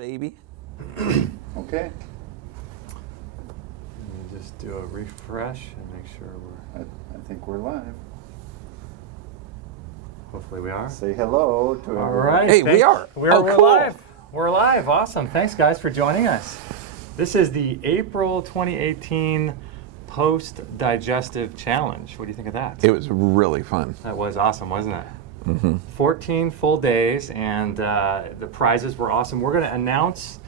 baby. Okay. And just do a refresh and make sure we're. I think we're live. Hopefully we are. Say hello to everyone. All right. Hey, we are. We're Cool. live. We're live. Awesome. Thanks, guys, for joining us. This is the April 2018 Post-Digestive Challenge. What do you think of that? It was really fun. That was awesome, wasn't it? Mm-hmm. 14 full days, and the prizes were awesome. We're going to announce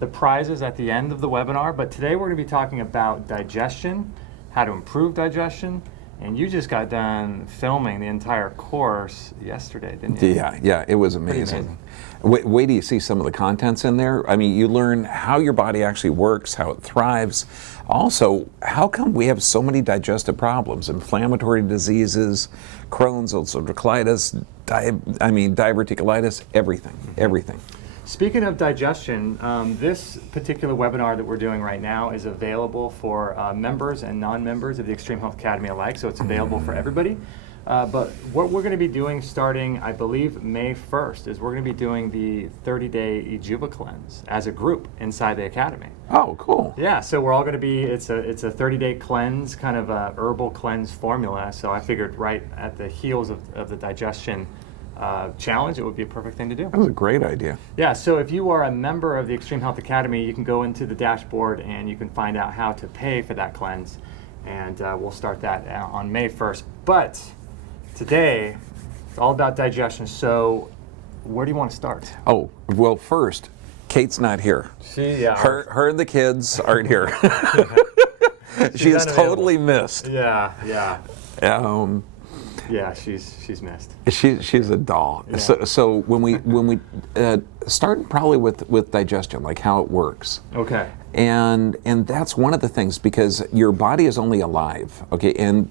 the prizes at the end of the webinar, but today we're going to be talking about digestion, how to improve digestion, and you just got done filming the entire course yesterday, didn't you? Yeah, it was amazing. Wait till you see some of the contents in there. I mean, you learn how your body actually works, how it thrives. Also, how come we have so many digestive problems, inflammatory diseases, Crohn's, ulcerative colitis, diverticulitis, everything. Speaking of digestion, this particular webinar that we're doing right now is available for members and non-members of the Extreme Health Academy alike, so it's available for everybody. But what we're going to be doing starting, I believe, May 1st, is we're going to be doing the 30-day Ejuva cleanse as a group inside the Academy. Oh, cool. Yeah, so we're all going to be, it's a 30-day cleanse, kind of a herbal cleanse formula, so I figured right at the heels of the digestion challenge, it would be a perfect thing to do. That was a great idea. Yeah, so if you are a member of the Extreme Health Academy, you can go into the dashboard and you can find out how to pay for that cleanse, and we'll start that on May 1st. But today, it's all about digestion, so where do you want to start? Oh, well, first, Kate's not here. Her and the kids aren't here. She is totally missed. Yeah. Yeah, she's missed. She's a doll. Yeah. So when we start probably with digestion, like how it works. Okay. And that's one of the things, because your body is only alive, okay? And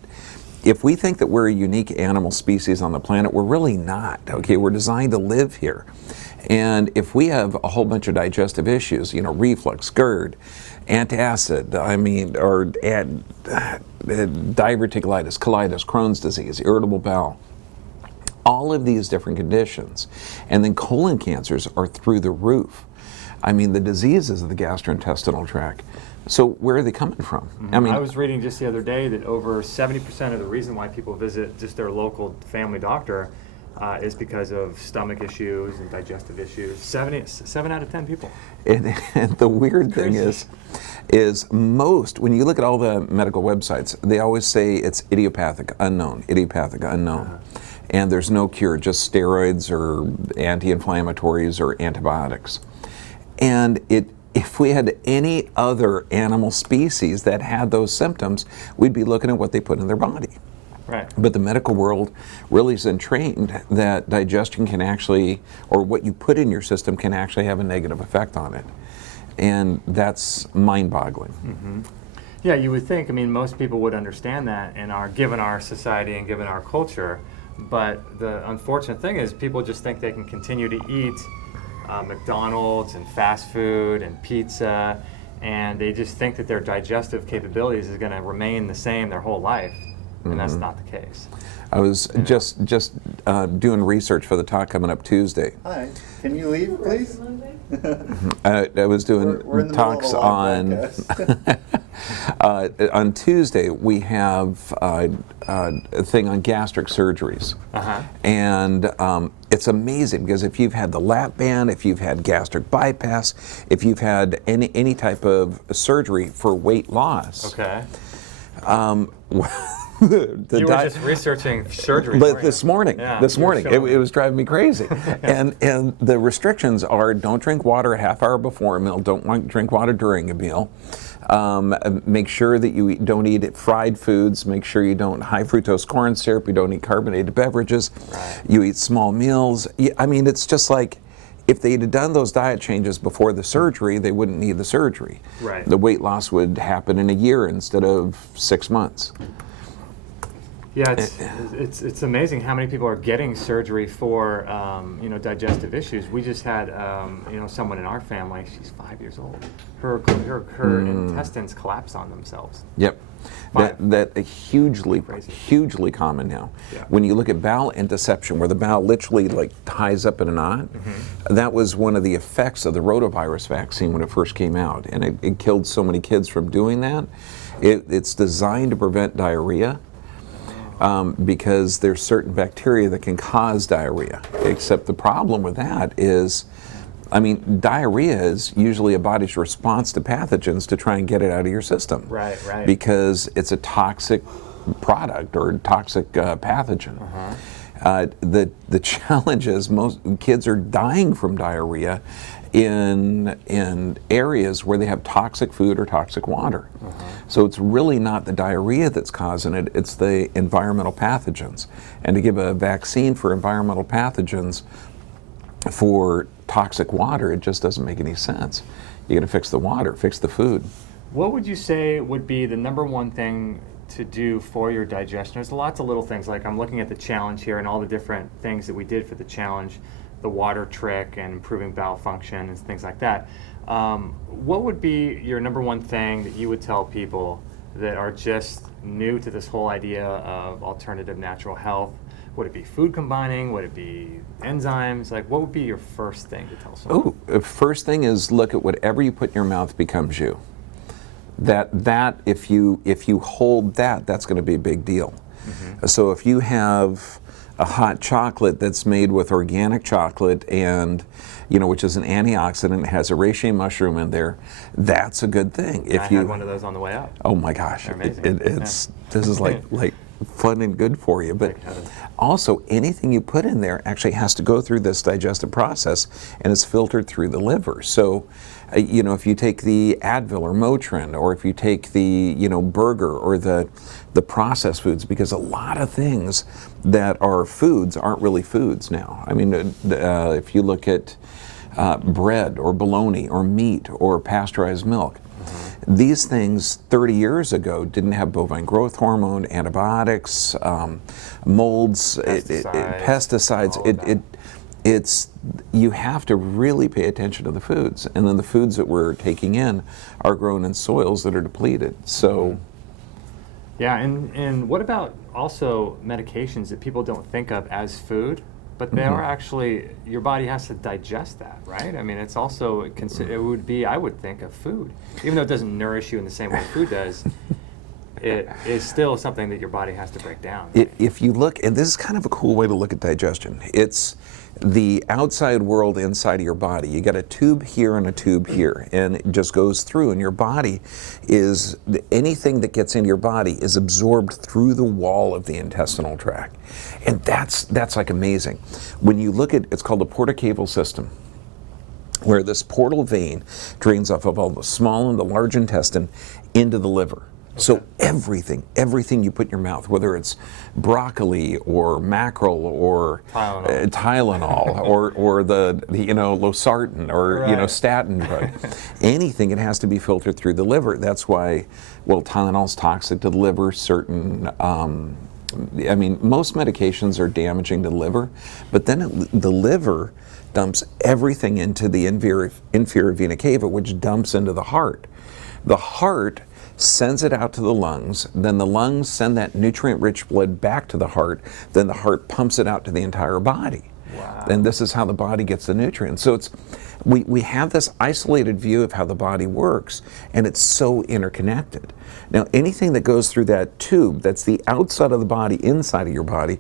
if we think that we're a unique animal species on the planet, we're really not, okay? We're designed to live here. And if we have a whole bunch of digestive issues, reflux, GERD, antacid, or diverticulitis, colitis, Crohn's disease, irritable bowel, all of these different conditions, and then colon cancers are through the roof. The diseases of the gastrointestinal tract. So where are they coming from? Mm-hmm. I was reading just the other day that over 70% of the reason why people visit just their local family doctor is because of stomach issues and digestive issues. 7 out of 10 people. And the weird thing is most, when you look at all the medical websites, they always say it's idiopathic, unknown. And there's no cure, just steroids or anti-inflammatories or antibiotics. And if we had any other animal species that had those symptoms, we'd be looking at what they put in their body. Right. But the medical world really isn't trained that digestion can actually, or what you put in your system can actually have a negative effect on it. And that's mind-boggling. Mm-hmm. Yeah, you would think, most people would understand that given our society and given our culture, but the unfortunate thing is people just think they can continue to eat McDonald's and fast food and pizza, and they just think that their digestive capabilities is going to remain the same their whole life, and that's not the case. I was just doing research for the talk coming up Tuesday. Hi, can you leave, please? I was doing we're in the talks middle of on Tuesday. We have a thing on gastric surgeries, and it's amazing because if you've had the lap band, if you've had gastric bypass, if you've had any type of surgery for weight loss, okay. You were just researching surgery. But this morning, it was driving me crazy. and the restrictions are: don't drink water a half hour before a meal, don't drink water during a meal. Make sure that you don't eat fried foods. Make sure you don't high fructose corn syrup. You don't eat carbonated beverages. Right. You eat small meals. It's just like, if they'd have done those diet changes before the surgery, they wouldn't need the surgery. Right. The weight loss would happen in a year instead of 6 months. Yeah, it's amazing how many people are getting surgery for digestive issues. We just had someone in our family. She's 5 years old. Her intestines collapsed on themselves. Yep. that hugely common now. Yeah. When you look at bowel intussusception, where the bowel literally like ties up in a knot, that was one of the effects of the rotavirus vaccine when it first came out, and it killed so many kids from doing that. It's designed to prevent diarrhea. Because there's certain bacteria that can cause diarrhea. Except the problem with that is, I mean, diarrhea is usually a body's response to pathogens to try and get it out of your system. Right. Because it's a toxic product or toxic pathogen. The challenge is most kids are dying from diarrhea in areas where they have toxic food or toxic water. So it's really not the diarrhea that's causing it, it's the environmental pathogens. And to give a vaccine for environmental pathogens for toxic water, it just doesn't make any sense. You gotta fix the water, fix the food. What would you say would be the number one thing to do for your digestion? There's lots of little things, like I'm looking at the challenge here and all the different things that we did for the challenge, the water trick and improving bowel function and things like that. What would be your number one thing that you would tell people that are just new to this whole idea of alternative natural health? Would it be food combining? Would it be enzymes? Like, what would be your first thing to tell someone? First thing is look at whatever you put in your mouth becomes you. That if you hold that, that's going to be a big deal. So if you have a hot chocolate that's made with organic chocolate and, which is an antioxidant, has a reishi mushroom in there, that's a good thing. I had one of those on the way up. Oh my gosh, They're amazing. This is like fun and good for you. But also anything you put in there actually has to go through this digestive process and is filtered through the liver. So, if you take the Advil or Motrin, or if you take the burger or the processed foods, because a lot of things that are foods aren't really foods now. I mean, if you look at bread or bologna or meat or pasteurized milk, these things 30 years ago didn't have bovine growth hormone, antibiotics, molds, pesticides. You have to really pay attention to the foods, and then the foods that we're taking in are grown in soils that are depleted. So, yeah, and what about also medications that people don't think of as food, but they are actually, your body has to digest that, right? I mean, it's also it would be, I would think, a food, even though it doesn't nourish you in the same way food does. It is still something that your body has to break down. Right? If you look, and this is kind of a cool way to look at digestion, it's the outside world inside of your body. You got a tube here and a tube here, and it just goes through, and your body is, anything that gets into your body is absorbed through the wall of the intestinal tract. And that's like amazing. When you look at, it's called the portocaval system, where this portal vein drains off of all the small and the large intestine into the liver. So everything you put in your mouth, whether it's broccoli or mackerel or Tylenol or the losartan or statin drug, anything, it has to be filtered through the liver. That's why, Tylenol's toxic to the liver. Certain, most medications are damaging to the liver, but then the liver dumps everything into the inferior vena cava, which dumps into the heart. The heart sends it out to the lungs, then the lungs send that nutrient-rich blood back to the heart, then the heart pumps it out to the entire body. Wow. And this is how the body gets the nutrients. So we have this isolated view of how the body works, and it's so interconnected. Now, anything that goes through that tube, that's the outside of the body, inside of your body,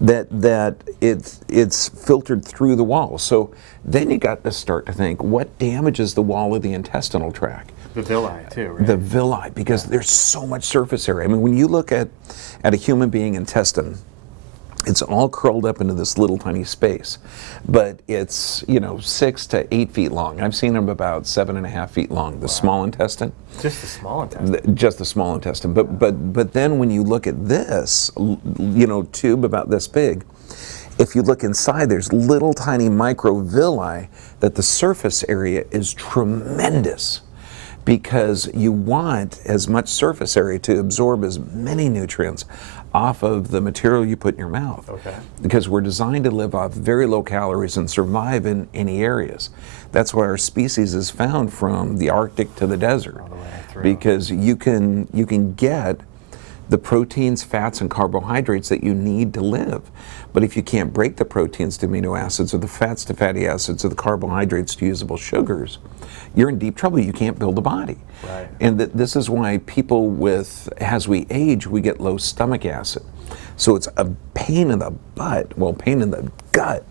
that it's filtered through the wall. So then you got to start to think, what damages the wall of the intestinal tract? The villi too, right? The villi, because there's so much surface area. I mean, when you look at a human being intestine, it's all curled up into this little tiny space, but it's 6 to 8 feet long. I've seen them about 7.5 feet long. The small intestine. Just the small intestine. Just the small intestine. But then when you look at this, tube about this big, if you look inside, there's little tiny microvilli that the surface area is tremendous, because you want as much surface area to absorb as many nutrients off of the material you put in your mouth. Okay. Because we're designed to live off very low calories and survive in any areas. That's why our species is found from the Arctic to the desert. All the way through. Because you can get the proteins, fats, and carbohydrates that you need to live. But if you can't break the proteins to amino acids, or the fats to fatty acids, or the carbohydrates to usable sugars, you're in deep trouble. You can't build a body. Right. And this is why people as we age, we get low stomach acid. So it's a pain in the butt, well, pain in the gut,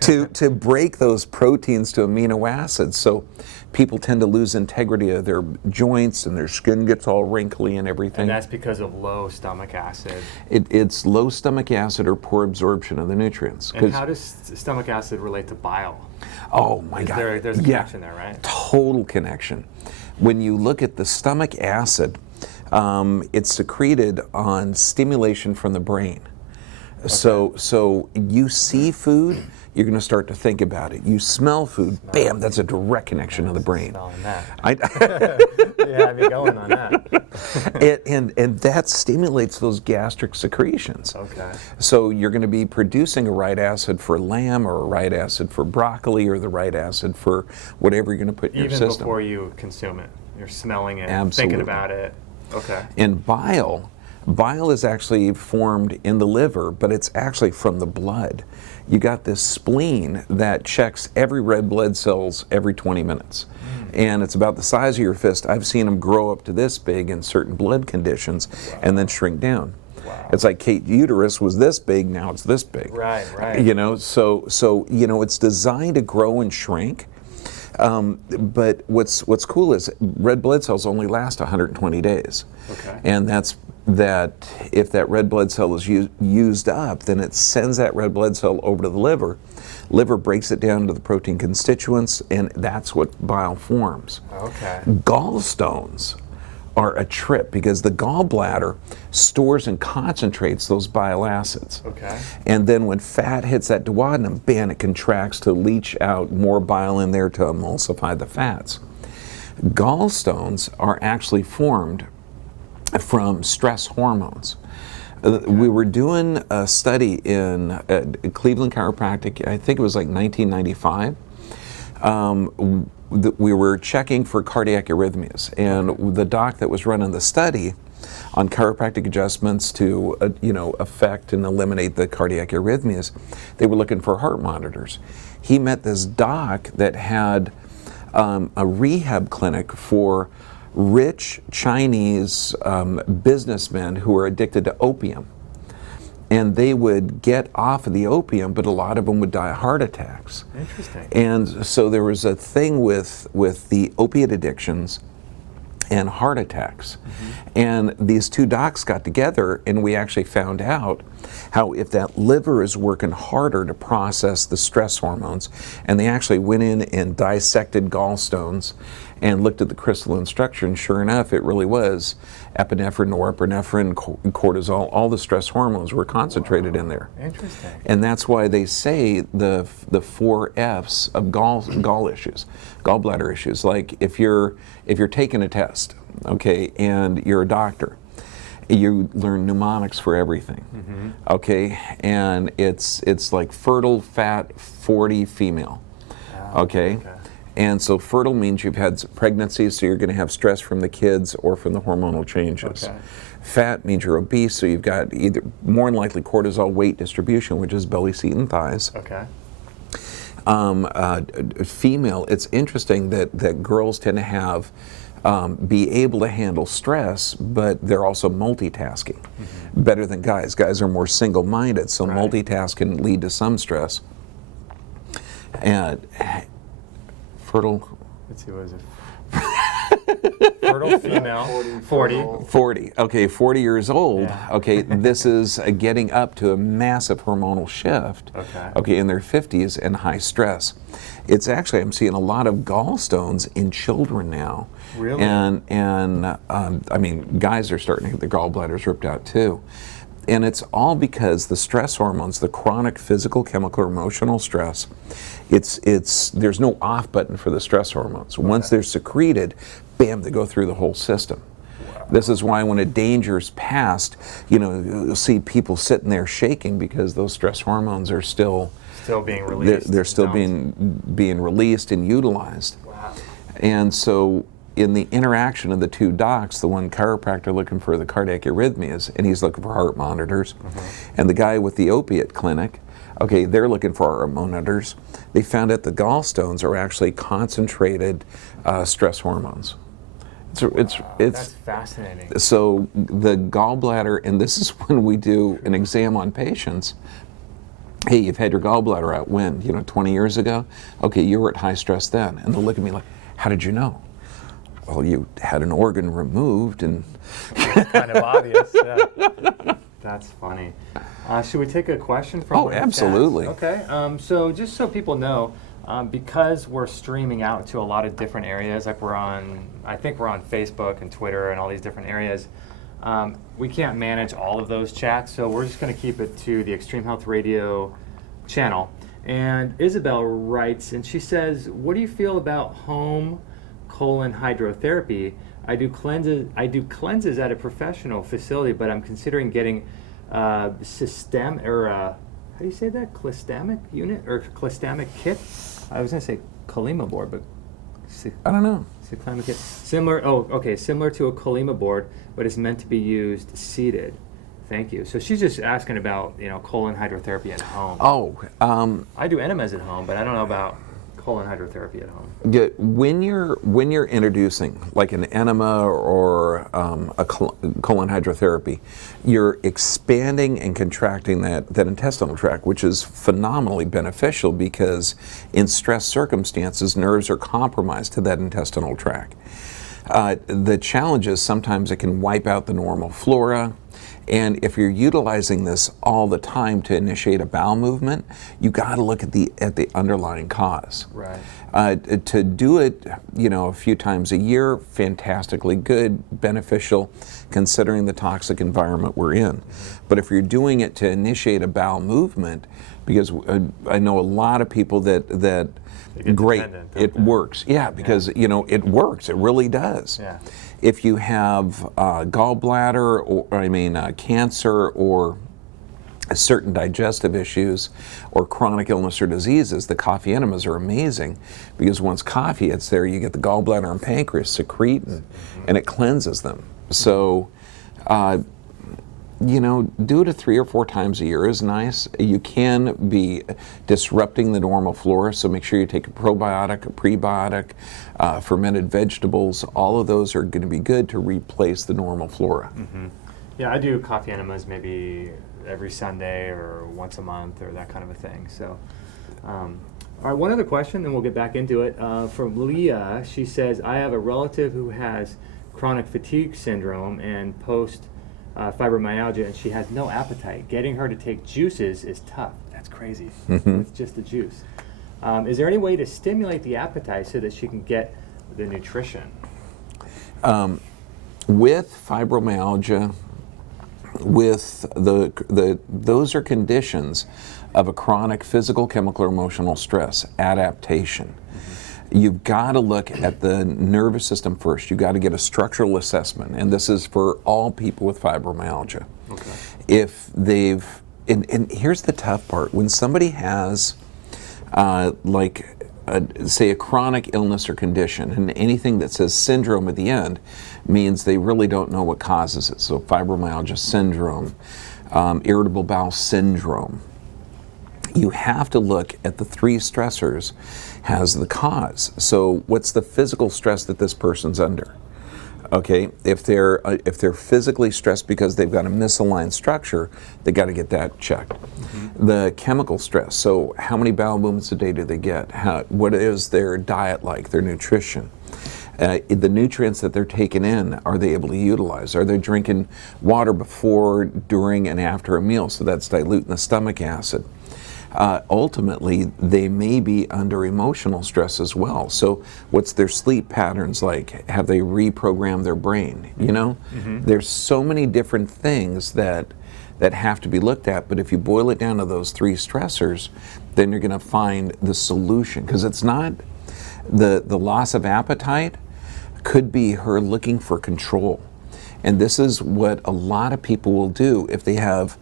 to break those proteins to amino acids. So people tend to lose integrity of their joints, and their skin gets all wrinkly and everything. And that's because of low stomach acid. It's low stomach acid or poor absorption of the nutrients. And how does stomach acid relate to bile? Oh my God. There's a connection there, right? Total connection. When you look at the stomach acid, it's secreted on stimulation from the brain. Okay. So you see food, you're going to start to think about it. You smell food, bam, that's a direct connection to the brain. Smelling that. You have me going on that. and that stimulates those gastric secretions. Okay. So you're going to be producing a right acid for lamb, or a right acid for broccoli, or the right acid for whatever you're going to put in your system. Even before you consume it, you're smelling it, Absolutely. thinking about it. Okay. And bile is actually formed in the liver, but it's actually from the blood. You got this spleen that checks every red blood cells every 20 minutes. And it's about the size of your fist. I've seen them grow up to this big in certain blood conditions. Wow. And then shrink down. Wow. It's like Kate's uterus was this big, now it's this big. Right. You know, so you know, it's designed to grow and shrink. But what's cool is red blood cells only last 120 days. Okay. And that's that if that red blood cell is used up, then it sends that red blood cell over to the liver. Liver breaks it down to the protein constituents, and that's what bile forms. Okay. Gallstones are a trip because the gallbladder stores and concentrates those bile acids. Okay. And then when fat hits that duodenum, bam, it contracts to leach out more bile in there to emulsify the fats. Gallstones are actually formed from stress hormones. We were doing a study in Cleveland Chiropractic, I think it was like 1995. We were checking for cardiac arrhythmias, and the doc that was running the study on chiropractic adjustments to affect and eliminate the cardiac arrhythmias, they were looking for heart monitors. He met this doc that had a rehab clinic for rich Chinese businessmen who were addicted to opium. And they would get off of the opium, but a lot of them would die of heart attacks. Interesting. And so there was a thing with the opiate addictions and heart attacks. Mm-hmm. And these two docs got together, and we actually found out how if that liver is working harder to process the stress hormones, and they actually went in and dissected gallstones and looked at the crystalline structure, and sure enough, it really was epinephrine, norepinephrine, cortisol, all the stress hormones were concentrated in there. Interesting. And that's why they say the 4 F's of gall issues, gallbladder issues. Like if you're taking a test, okay, and you're a doctor, you learn mnemonics for everything, mm-hmm. okay, and it's like fertile, fat, 40, female, okay. And so fertile means you've had pregnancy, so you're going to have stress from the kids or from the hormonal changes. Okay. Fat means you're obese, so you've got either more than likely cortisol weight distribution, which is belly, seat, and thighs. Okay. Female, it's interesting that girls tend to have be able to handle stress, but they're also multitasking mm-hmm. better than guys. Guys are more single-minded, so right. Multitask can lead to some stress. And fertile. Let's see, what is it? Fertile female, 40. 40. Okay, 40 years old. Yeah. Okay, this is getting up to a massive hormonal shift. Okay. Okay, in their 50s and high stress. It's actually, I'm seeing a lot of gallstones in children now. Really? And I mean, guys are starting to get their gallbladders ripped out too. And it's all because the stress hormones, the chronic physical, chemical, or emotional stress, there's no off button for the stress hormones. Okay. Once they're secreted, bam, they go through the whole system. Wow. This is why when a danger's passed, you'll see people sitting there shaking because those stress hormones are still being released. They're still being released and utilized. Wow. And so in the interaction of the two docs, the one chiropractor looking for the cardiac arrhythmias, and he's looking for heart monitors, and the guy with the opiate clinic, okay, they're looking for our monitors. They found out the gallstones are actually concentrated stress hormones. It's That's fascinating. so the gallbladder, and this is when we do an exam on patients. Hey, you've had your gallbladder out when? 20 years ago? Okay, you were at high stress then. And they'll look at me like, how did you know? Well, you had an organ removed and... Kind of obvious, yeah. That's funny. Should we take a question from Oh, one of the absolutely. chats? Okay, so just so people know, because we're streaming out to a lot of different areas, like I think we're on Facebook and Twitter and all these different areas, we can't manage all of those chats, so we're just going to keep it to the Extreme Health Radio channel. And Isabel writes, and she says, what do you feel about home colon hydrotherapy? I do cleanses at a professional facility, but I'm considering getting how do you say that? Clystamic unit or clystamic kit? I was going to say Colima board, but I don't know. cyclamic kit. Similar to a Colima board, but it's meant to be used seated. Thank you. So she's just asking about colon hydrotherapy at home. Oh, I do enemas at home, but I don't know about colon hydrotherapy at home. when you're introducing like an enema or a colon hydrotherapy, you're expanding and contracting that intestinal tract, which is phenomenally beneficial because in stress circumstances, nerves are compromised to that intestinal tract. The challenge is sometimes it can wipe out the normal flora. And if you're utilizing this all the time to initiate a bowel movement, you got to look at the underlying cause. Right. To do it, a few times a year, fantastically good, beneficial, considering the toxic environment we're in. But if you're doing it to initiate a bowel movement, because I know a lot of people that great, it works. Yeah, because it works. It really does. Yeah. If you have gallbladder or cancer or certain digestive issues or chronic illness or diseases, the coffee enemas are amazing because once coffee hits there, you get the gallbladder and pancreas secreting and it cleanses them. So, do it 3 or 4 times a year is nice. You can be disrupting the normal flora, so make sure you take a probiotic, a prebiotic, fermented vegetables. All of those are going to be good to replace the normal flora. Mm-hmm. Yeah, I do coffee enemas maybe every Sunday or once a month or that kind of a thing. So, all right, one other question, then we'll get back into it. From Leah, she says, I have a relative who has chronic fatigue syndrome and fibromyalgia, and she has no appetite. Getting her to take juices is tough. That's crazy. With just the juice. Is there any way to stimulate the appetite so that she can get the nutrition? With fibromyalgia, with those are conditions of a chronic physical, chemical, or emotional stress adaptation. You've got to look at the nervous system first. You've got to get a structural assessment, and this is for all people with fibromyalgia. Okay. If they've, and here's the tough part, when somebody has say a chronic illness or condition, and anything that says syndrome at the end means they really don't know what causes it. So fibromyalgia syndrome, irritable bowel syndrome. You have to look at the 3 stressors as the cause. So what's the physical stress that this person's under? Okay, if they're physically stressed because they've got a misaligned structure, they got to get that checked. The chemical stress, so how many bowel movements a day do they get? What is their diet like, their nutrition? The nutrients that they're taking in, are they able to utilize? Are they drinking water before, during, and after a meal? So that's diluting the stomach acid. Ultimately, they may be under emotional stress as well. So what's their sleep patterns like? Have they reprogrammed their brain? There's so many different things that have to be looked at, but if you boil it down to those 3 stressors, then you're going to find the solution. Because it's not the loss of appetite, could be her looking for control. And this is what a lot of people will do if they have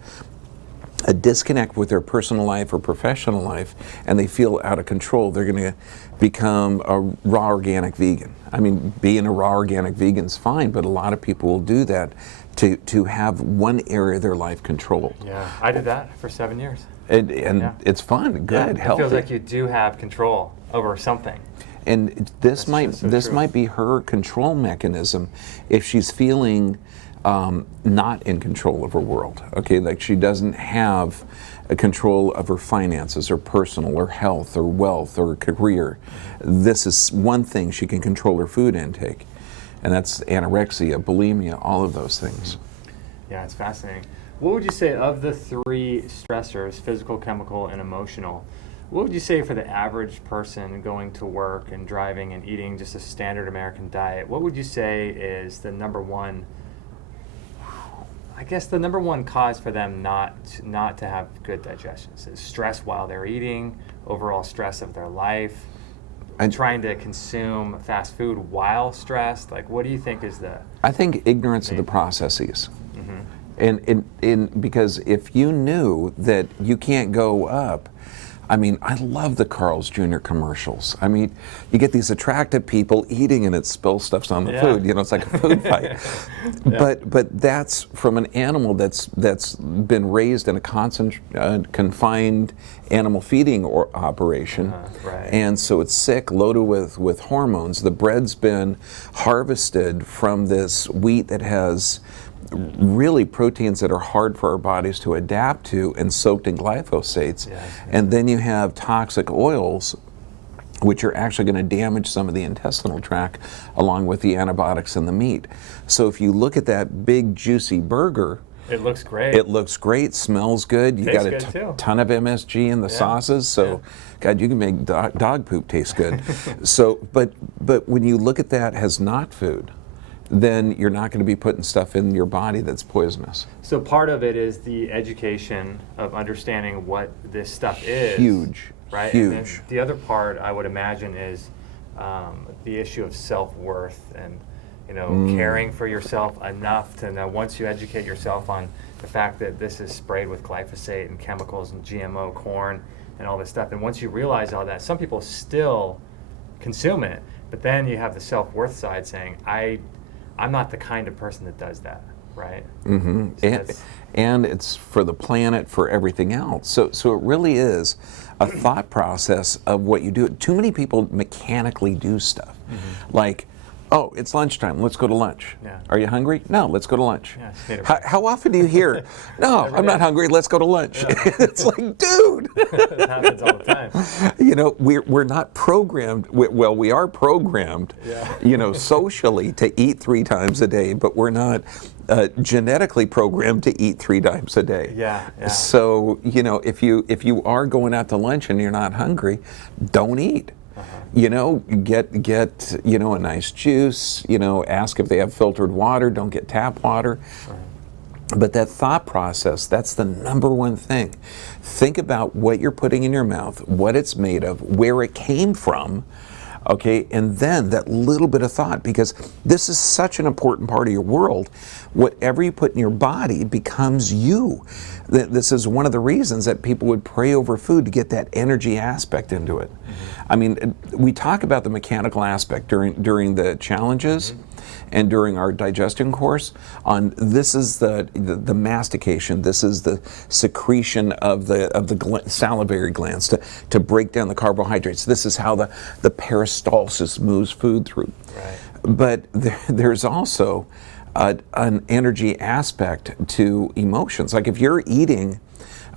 a disconnect with their personal life or professional life, and they feel out of control, they're going to become a raw organic vegan. I mean, being a raw organic vegan is fine, but a lot of people will do that to have one area of their life controlled. Yeah, I did that for 7 years. And Yeah. it's fun, good, Yeah, it healthy. feels like you do have control over something. And this just so true. might be her control mechanism if she's feeling not in control of her world. Okay, like she doesn't have a control of her finances or personal or health or wealth or career. This is one thing she can control, her food intake, and that's anorexia, bulimia, all of those things. Yeah, it's fascinating. What would you say of the 3 stressors, physical, chemical, and emotional? What would you say for the average person going to work and driving and eating just a standard American diet? What would you say is the number one, I guess the number one cause for them not to have good digestion? Is stress while they're eating, overall stress of their life, and trying to consume fast food while stressed? Like, what do you think is the... I think ignorance of the processes. And because if you knew that you can't go up, I mean, I love the Carl's Jr. commercials. I mean, you get these attractive people eating and it spills stuff on the food. You know, it's like a food fight. But that's from an animal that's been raised in a confined animal feeding operation, and so it's sick, loaded with hormones. The bread's been harvested from this wheat that has really proteins that are hard for our bodies to adapt to and soaked in glyphosates. And then you have toxic oils which are actually going to damage some of the intestinal tract along with the antibiotics in the meat. So if you look at that big juicy burger, it looks great. It looks great, smells good. You got a ton of MSG in the sauces, so God, you can make dog poop taste good. So, but when you look at that as not food, then you're not going to be putting stuff in your body that's poisonous. So part of it is the education of understanding what this stuff is. Huge, right? huge. And then the other part I would imagine is the issue of self-worth and caring for yourself enough to know, once you educate yourself on the fact that this is sprayed with glyphosate and chemicals and GMO corn and all this stuff, and once you realize all that, some people still consume it, but then you have the self-worth side saying, I'm not the kind of person that does that, right? So and it's for the planet, for everything else. So it really is a thought process of what you do. Too many people mechanically do stuff. Like, oh, it's lunchtime, let's go to lunch. Are you hungry? No, let's go to lunch. How often do you hear, no, I'm not hungry, let's go to lunch? It's like, dude. It happens all the time. You know, we're not programmed, well, we are programmed, socially to eat 3 times a day, but we're not genetically programmed to eat 3 times a day. So, if you are going out to lunch and you're not hungry, don't eat. Get a nice juice, ask if they have filtered water, don't get tap water. But that thought process, that's the number one thing. Think about what you're putting in your mouth, what it's made of, where it came from, okay, and then that little bit of thought, because this is such an important part of your world. Whatever you put in your body becomes you. This is one of the reasons that people would pray over food, to get that energy aspect into it. I mean, we talk about the mechanical aspect during the challenges and during our digestion course on this is the mastication, this is the secretion of the salivary glands to break down the carbohydrates. This is how the peristalsis moves food through. But there's also an energy aspect to emotions. Like if you're eating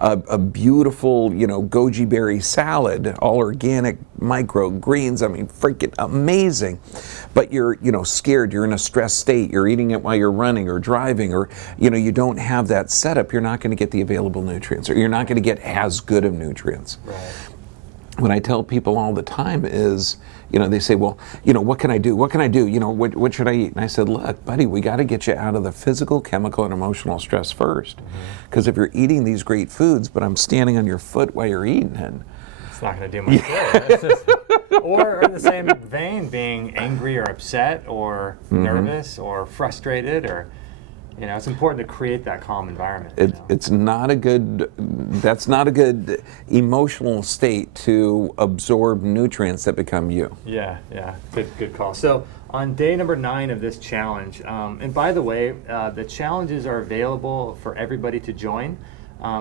a beautiful, goji berry salad, all organic microgreens, I mean, freaking amazing. But you're, scared, you're in a stressed state, you're eating it while you're running or driving, or, you don't have that setup, you're not going to get the available nutrients, or you're not going to get as good of nutrients. What I tell people all the time is, they say, well, what can I do? What can I do? What should I eat? And I said, look, buddy, we got to get you out of the physical, chemical, and emotional stress first. Because if you're eating these great foods, but I'm standing on your foot while you're eating it, it's not going to do much good. Or in the same vein, being angry or upset or nervous or frustrated, or You know, it's important to create that calm environment. You know? It's not a good, that's not a good emotional state to absorb nutrients that become you. Yeah, good call. So on day number 9 of this challenge, and by the way, the challenges are available for everybody to join.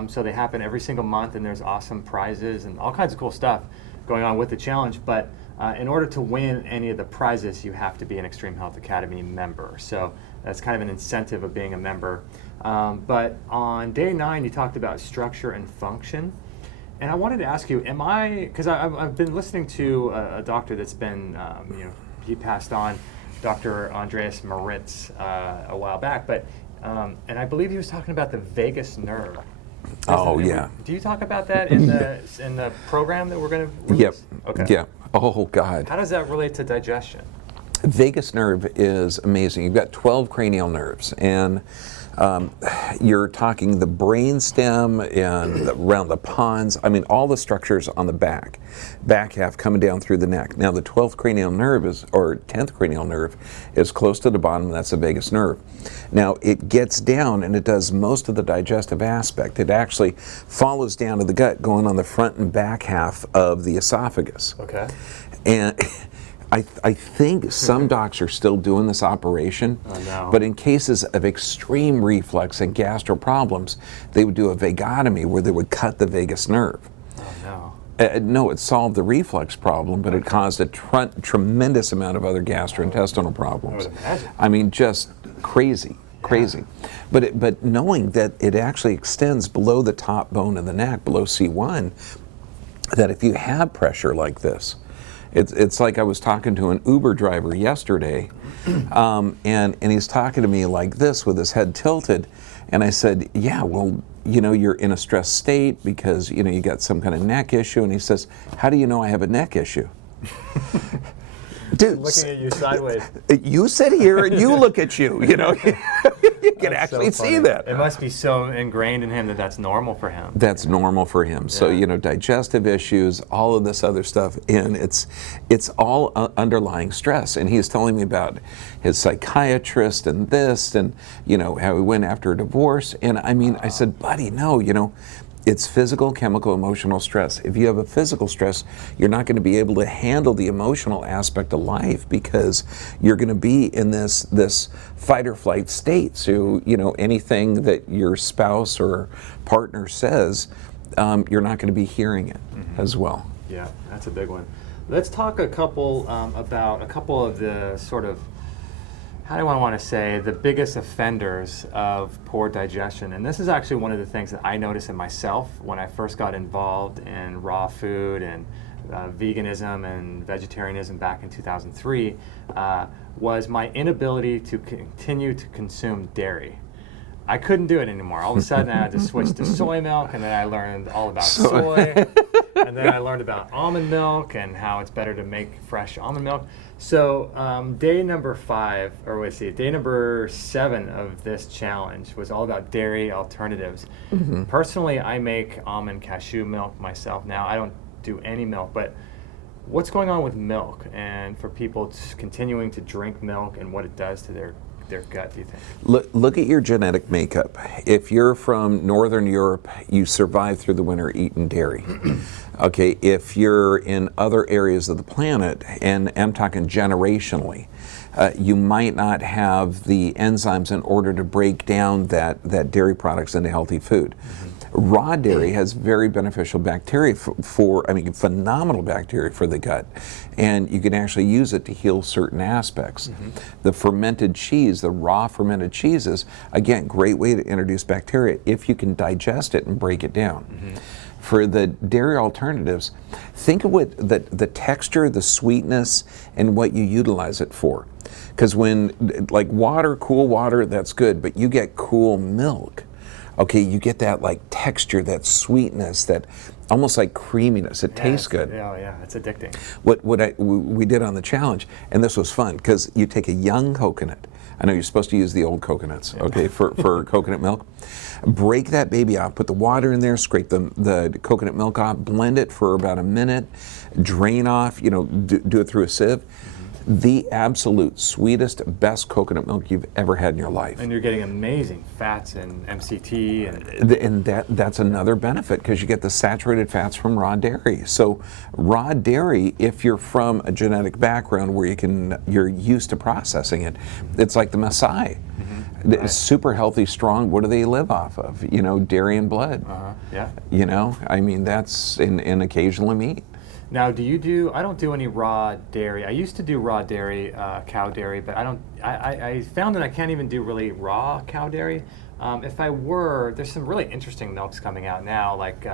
So they happen every single month, and there's awesome prizes and all kinds of cool stuff going on with the challenge. But in order to win any of the prizes, you have to be an Extreme Health Academy member. So that's kind of an incentive of being a member. But on day 9, you talked about structure and function. And I wanted to ask you, because I've been listening to a doctor that's been, he passed on, Dr. Andreas Moritz, a while back, but, and I believe he was talking about the vagus nerve. Oh, yeah. Do you talk about that in the program that we're going to release? Yep. Okay. Yeah. Oh, God. How does that relate to digestion? Vagus nerve is amazing. You've got 12 cranial nerves, and you're talking the brain stem and around the pons. I mean, all the structures on the back half coming down through the neck. Now, the 12th cranial nerve or 10th cranial nerve is close to the bottom, and that's the vagus nerve. Now, it gets down and it does most of the digestive aspect. It actually follows down to the gut, going on the front and back half of the esophagus. Okay. And I think some docs are still doing this operation, but in cases of extreme reflux and gastro problems, they would do a vagotomy where they would cut the vagus nerve. Oh, no. No, it solved the reflux problem, but it caused a tremendous amount of other gastrointestinal problems. I would imagine. I mean, just crazy. But knowing that it actually extends below the top bone of the neck, below C1, that if you have pressure like this, it's like I was talking to an Uber driver yesterday, and he's talking to me like this with his head tilted, and I said, yeah, well, you're in a stressed state because, you got some kind of neck issue, and he says, how do you know I have a neck issue? Dude, Looking at you sideways. You sit here and you look at you, you can actually see that. It must be so ingrained in him that that's normal for him. That's normal for him. So, digestive issues, all of this other stuff, and it's all underlying stress. And he's telling me about his psychiatrist and this, and, how he went after a divorce. And I mean, I said, buddy, no, it's physical, chemical, emotional stress. If you have a physical stress, you're not going to be able to handle the emotional aspect of life because you're going to be in this fight or flight state. So, anything that your spouse or partner says, you're not going to be hearing it as well. Yeah, that's a big one. Let's talk about a couple of the sort of, how do I want to say, the biggest offenders of poor digestion. And this is actually one of the things that I noticed in myself when I first got involved in raw food and veganism and vegetarianism back in 2003, was my inability to continue to consume dairy. I couldn't do it anymore. All of a sudden I had to switch to soy milk, and then I learned all about soy, and then I learned about almond milk and how it's better to make fresh almond milk. So day number 7 of this challenge was all about dairy alternatives. Personally, I make almond cashew milk myself now. I don't do any milk, but what's going on with milk and for people continuing to drink milk and what it does to their gut, do you think? Look at your genetic makeup. If you're from Northern Europe, you survive through the winter eating dairy. Okay, if you're in other areas of the planet, and I'm talking generationally, you might not have the enzymes in order to break down that dairy products into healthy food. Raw dairy has very beneficial bacteria phenomenal bacteria for the gut, and you can actually use it to heal certain aspects. The fermented cheese, the raw fermented cheeses, again, great way to introduce bacteria if you can digest it and break it down. For the dairy alternatives, think of what the texture, the sweetness, and what you utilize it for. Because when, like water, cool water, that's good, but you get cool milk, okay, you get that like texture, that sweetness, that almost like creaminess. It tastes good. Yeah, it's addicting. What we did on the challenge, and this was fun, because you take a young coconut. I know you're supposed to use the old coconuts, okay, for coconut milk. Break that baby off, put the water in there, scrape the coconut milk off, blend it for about a minute, drain off, do it through a sieve. the absolute sweetest, best coconut milk you've ever had in your life. And you're getting amazing fats and MCT and That's another benefit, because you get the saturated fats from raw dairy. So raw dairy, if you're from a genetic background where you're used to processing it, it's like the Maasai. Right. Super healthy, strong. What do they live off of? You know, dairy and blood. Yeah. You know, I mean, that's and occasionally meat. Now, I don't do any raw dairy. I used to do raw dairy, cow dairy, but I found that I can't even do really raw cow dairy. If I were, there's some really interesting milks coming out now, like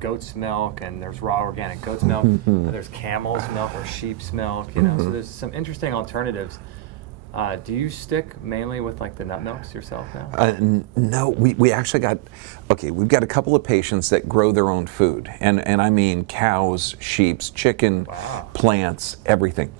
goat's milk, and there's raw organic goat's milk. There's camel's milk or sheep's milk, you know, so there's some interesting alternatives. Do you stick mainly with like the nut milks yourself now? No, we actually we've got a couple of patients that grow their own food, and I mean cows, sheep, chicken, plants, everything.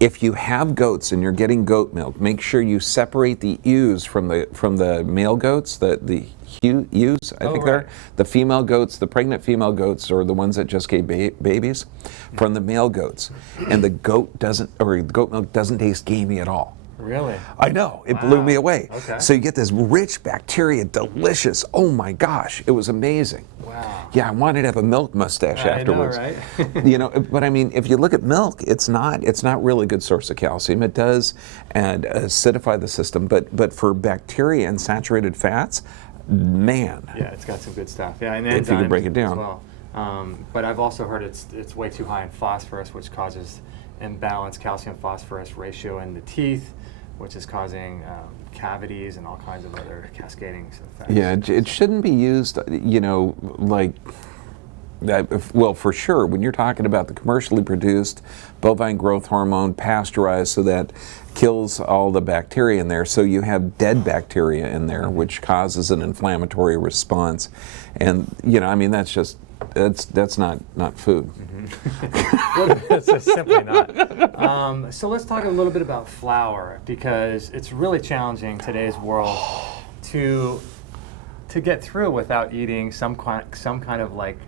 If you have goats and you're getting goat milk, make sure you separate the ewes from the male goats, the ewes, I think they're the female goats, the pregnant female goats, or the ones that just gave babies, from the male goats, and the goat milk doesn't taste gamey at all. Really? I know, it blew me away. Okay. So you get this rich bacteria, delicious. Oh my gosh, it was amazing. Wow. Yeah, I wanted to have a milk mustache afterwards. I know, right? You know, but I mean, if you look at milk, it's not really a good source of calcium. It does acidify the system, but for bacteria and saturated fats, man. Yeah, it's got some good stuff. Yeah, and enzymes If you can break it down. as well. But I've also heard it's way too high in phosphorus, which causes imbalanced calcium-phosphorus ratio in the teeth, which is causing cavities and all kinds of other cascading effects. Yeah, it shouldn't be used, you know, like, well, for sure, when you're talking about the commercially produced bovine growth hormone, pasteurized, so that kills all the bacteria in there, so you have dead bacteria in there, which causes an inflammatory response. And, you know, I mean, that's not food. It's just simply not. So let's talk a little bit about flour, because it's really challenging in today's world to get through without eating some kind of like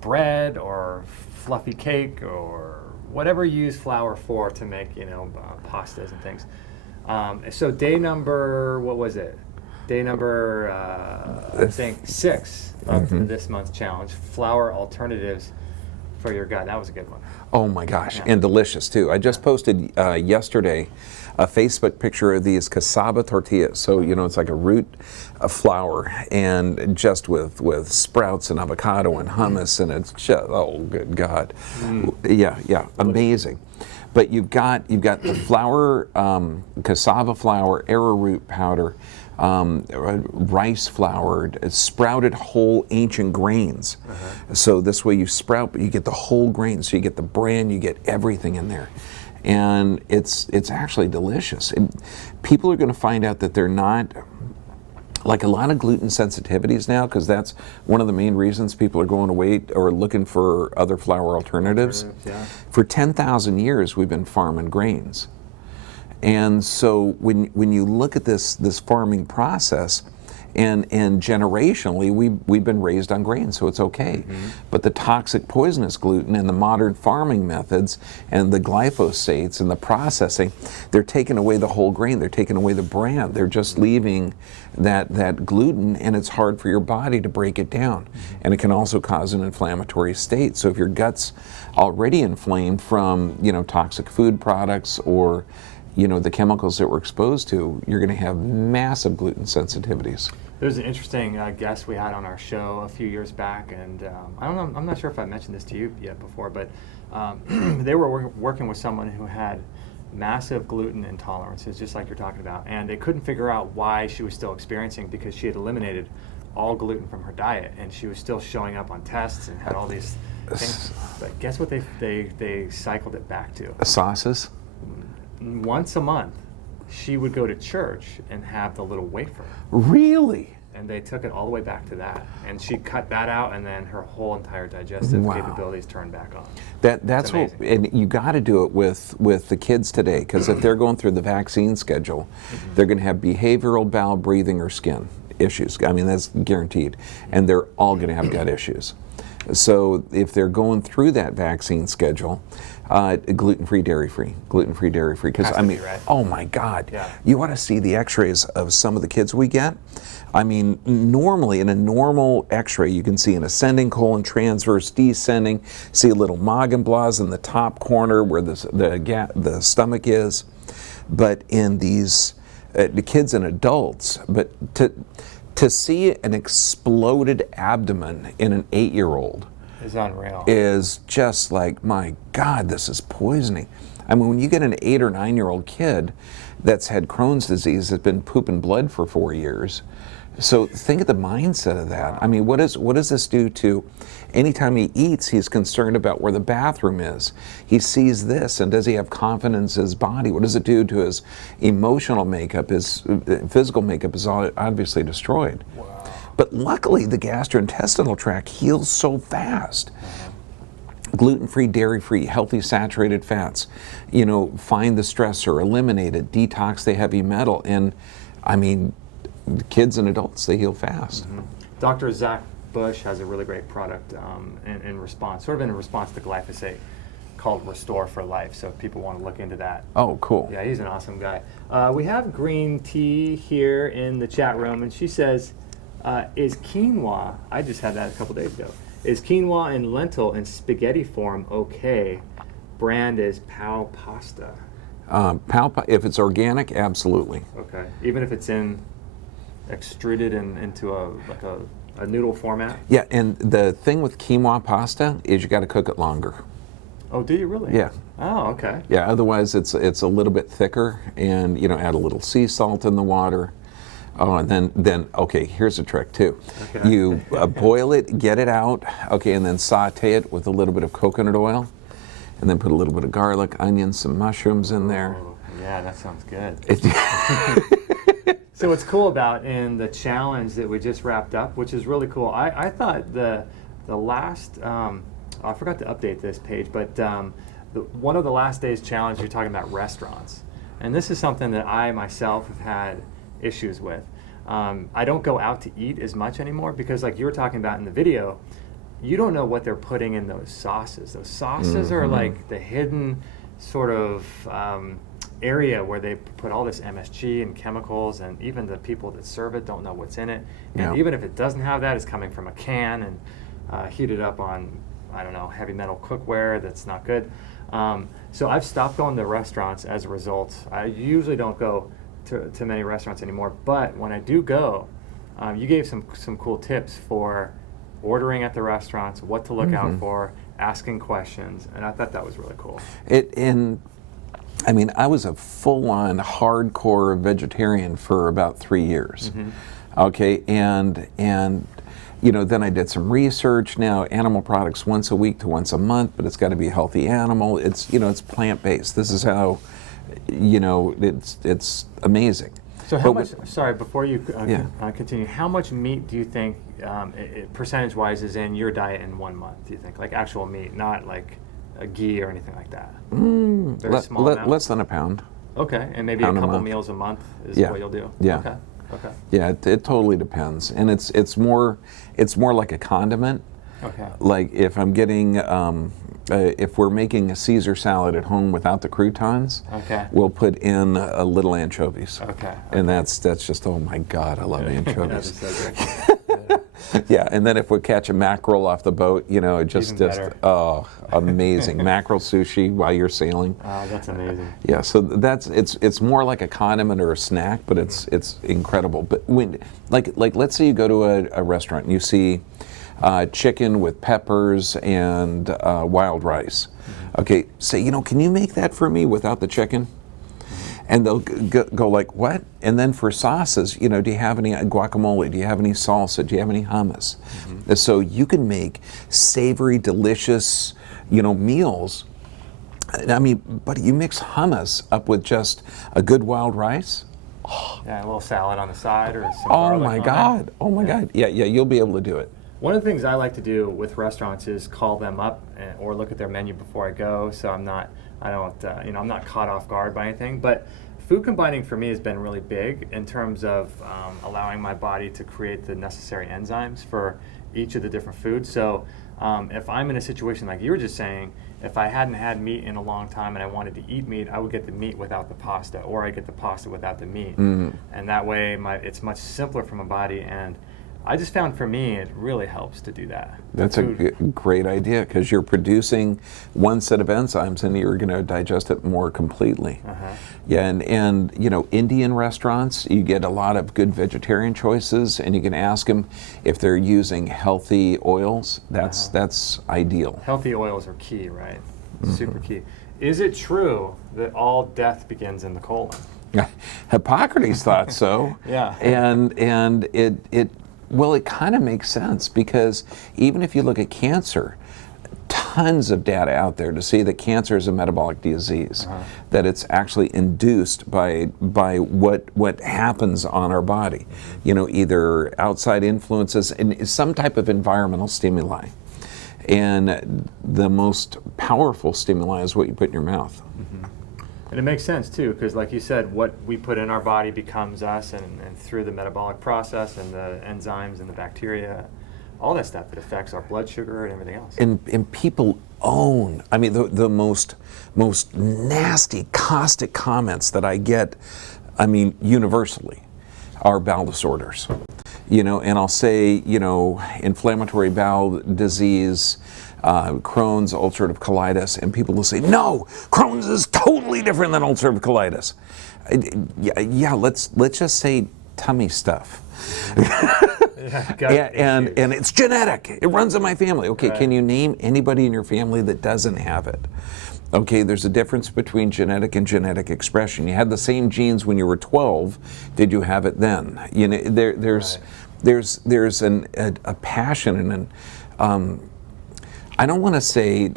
bread or fluffy cake or whatever you use flour for to make, you know, pastas and things. So day number, what was it? Day number, I think 6 of this month's challenge, flour alternatives for your gut. That was a good one. Oh my gosh, and delicious too. I just posted yesterday a Facebook picture of these cassava tortillas. So, you know, it's like a root of flour, and just with sprouts and avocado and hummus, and it's just, oh good God. Yeah, amazing. But you've got the flour, cassava flour, arrowroot powder, rice flour, sprouted whole ancient grains. So this way you sprout, but you get the whole grain. So you get the bran, you get everything in there. And it's actually delicious. And people are going to find out that they're not, like a lot of gluten sensitivities now, because that's one of the main reasons people are going away or looking for other flour alternatives. Yeah. For 10,000 years, we've been farming grains. And so when you look at this farming process, and generationally we've been raised on grain, so it's okay. But the toxic poisonous gluten and the modern farming methods and the glyphosates and the processing, they're taking away the whole grain, they're taking away the bran, they're just leaving that gluten, and it's hard for your body to break it down. And it can also cause an inflammatory state. So if your gut's already inflamed from, you know, toxic food products or, you know, the chemicals that we're exposed to, you're going to have massive gluten sensitivities. There's an interesting guest we had on our show a few years back, and I don't know, I'm not sure if I mentioned this to you yet before, but they were working with someone who had massive gluten intolerances, just like you're talking about, and they couldn't figure out why she was still experiencing, because she had eliminated all gluten from her diet, and she was still showing up on tests and had all these things. But guess what they cycled it back to? Sauces? Once a month, she would go to church and have the little wafer. Really? And they took it all the way back to that. And she cut that out, and then her whole entire digestive capabilities turned back on. That's what, and you got to do it with the kids today, because if they're going through the vaccine schedule, they're going to have behavioral, bowel, breathing, or skin issues. I mean, that's guaranteed. And they're all going to have gut issues. So if they're going through that vaccine schedule, gluten-free, dairy-free, gluten-free, dairy-free. Because Has I to mean, be, right? oh my God, Yeah. you ought to see the X-rays of some of the kids we get. I mean, normally in a normal X-ray, you can see an ascending colon, transverse, descending. See a little Magenblas in the top corner where the stomach is. But in these the kids and adults, but to see an exploded abdomen in an 8-year-old It's unreal. is just like, my God, this is poisoning. I mean, when you get an 8 or 9-year-old kid that's had Crohn's disease, that's been pooping blood for 4 years. So think of the mindset of that. I mean, what does this do to, anytime he eats, he's concerned about where the bathroom is. He sees this, and does he have confidence in his body? What does it do to his emotional makeup? His physical makeup is obviously destroyed. Wow. But luckily, the gastrointestinal tract heals so fast. Gluten-free, dairy-free, healthy saturated fats. You know, find the stressor, eliminate it, detox the heavy metal, and I mean, kids and adults, they heal fast. Dr. Zach Bush has a really great product in response, sort of in response to glyphosate, called Restore for Life. So if people want to look into that. Oh, cool. Yeah, he's an awesome guy. We have Green Tea here in the chat room, and she says, is quinoa, I just had that a couple days ago, is quinoa and lentil in spaghetti form okay? Brand is Pao Pasta. If it's organic, absolutely. Okay. Even if it's extruded into a noodle format? Yeah, and the thing with quinoa pasta is you got to cook it longer. Oh, do you really? Yeah. Oh, okay. Yeah, otherwise it's a little bit thicker, and you know, add a little sea salt in the water. Oh, and then okay, here's a trick too. Okay. You boil it, get it out, okay, and then saute it with a little bit of coconut oil, and then put a little bit of garlic, onions, some mushrooms in there. Oh, yeah, that sounds good. It- So what's cool about in the challenge that we just wrapped up, which is really cool, I thought the last, I forgot to update this page, but one of the last days challenge, you're talking about restaurants. And this is something that I myself have had issues with. I don't go out to eat as much anymore because, like you were talking about in the video, you don't know what they're putting in those sauces. Those sauces are like the hidden sort of area where they put all this MSG and chemicals, and even the people that serve it don't know what's in it. And Yeah. even if it doesn't have that, it's coming from a can and heated up on, I don't know, heavy metal cookware that's not good. So I've stopped going to restaurants as a result. I usually don't go to many restaurants anymore, but when I do go, you gave some cool tips for ordering at the restaurants, what to look out for, asking questions, and I thought that was really cool. I mean, I was a full-on hardcore vegetarian for about 3 years. Okay, and you know, then I did some research. Now, animal products once a week to once a month, but it's got to be a healthy animal. It's, you know, it's plant-based. This is how, you know, it's amazing. So how But much, sorry, before you Yeah. continue, how much meat do you think, percentage-wise, is in your diet in 1 month, do you think? Like actual meat, not like a ghee or anything like that? Very small amount? less than a pound. Okay, and maybe a Pound a couple month. meals a month is Yeah. what you'll do? Yeah. Okay, okay, Yeah, it totally depends, and it's more like a condiment. okay. Like if I'm getting, if we're making a Caesar salad at home without the croutons, Okay. we'll put in a little anchovies. Okay. And that's just, oh my God, I love That anchovies. is so great. Yeah, and then if we catch a mackerel off the boat, you know, it just Even better. oh, amazing. Mackerel sushi while you're sailing. Oh, that's amazing. Yeah, so it's more like a condiment or a snack, but it's incredible. But when like let's say you go to a restaurant and you see chicken with peppers and wild rice. Okay, say, you know, can you make that for me without the chicken? And they'll go like, what? And then for sauces, you know, do you have any guacamole? Do you have any salsa? Do you have any hummus? So you can make savory, delicious, you know, meals. I mean, but you mix hummus up with just a good wild rice. Yeah, a little salad on the side or some Oh garlic my on God! there. Oh my God! Yeah, you'll be able to do it. One of the things I like to do with restaurants is call them up or look at their menu before I go, so I'm not caught off guard by anything. But food combining for me has been really big in terms of allowing my body to create the necessary enzymes for each of the different foods. So If I'm in a situation like you were just saying, if I hadn't had meat in a long time and I wanted to eat meat, I would get the meat without the pasta, or I get the pasta without the meat. And that way it's much simpler for my body. And I just found for me it really helps to do that. That's a great idea, because you're producing one set of enzymes and you're going to digest it more completely. Yeah, and you know, Indian restaurants, you get a lot of good vegetarian choices, and you can ask them if they're using healthy oils. That's ideal. Healthy oils are key, right? Super key. Is it true that all death begins in the colon? Hippocrates thought so. Yeah. And it kind of makes sense, because even if you look at cancer, tons of data out there to see that cancer is a metabolic disease, that it's actually induced by what happens on our body, you know, either outside influences and some type of environmental stimuli. And the most powerful stimuli is what you put in your mouth. And it makes sense too, because like you said, what we put in our body becomes us, and through the metabolic process and the enzymes and the bacteria, all that stuff that affects our blood sugar and everything else. And people own, I mean, the most nasty, caustic comments that I get, I mean, universally, are bowel disorders. You know, and I'll say, you know, inflammatory bowel disease, Crohn's, ulcerative colitis, and people will say, no, Crohn's is totally different than ulcerative colitis. Yeah, let's just say tummy stuff. And it's genetic. It runs in my family. Okay, can you name anybody in your family that doesn't have it? Okay, there's a difference between genetic and genetic expression. You had the same genes when you were 12. Did you have it then? You know, there's a passion and I don't want to say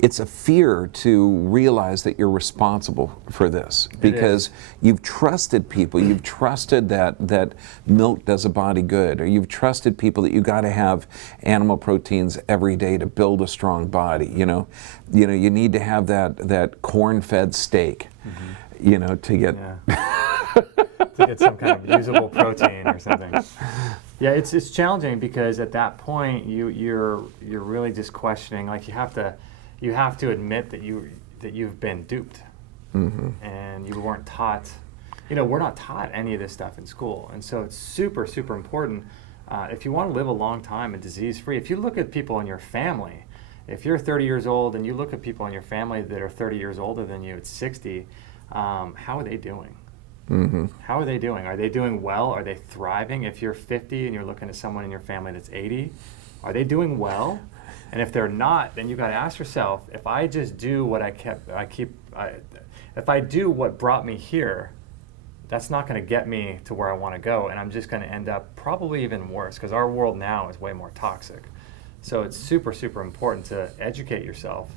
it's a fear to realize that you're responsible for this, because you've trusted people, you've trusted that milk does a body good, or you've trusted people that you got to have animal proteins every day to build a strong body. You know, you need to have that corn-fed steak, you know, to get to get some kind of usable protein or something. Yeah, it's challenging, because at that point you're really just questioning. Like you have to admit that you've been duped, and you weren't taught. You know, we're not taught any of this stuff in school, and so it's super important. If you want to live a long time and disease-free, if you look at people in your family, if you're 30 years old and you look at people in your family that are 30 years older than you at 60, how are they doing? How are they doing? Are they doing well? Are they thriving? If you're 50 and you're looking at someone in your family that's 80, are they doing well? And if they're not, then you got to ask yourself, if I just do what if I do what brought me here, that's not going to get me to where I want to go, and I'm just going to end up probably even worse, because our world now is way more toxic. So it's super important to educate yourself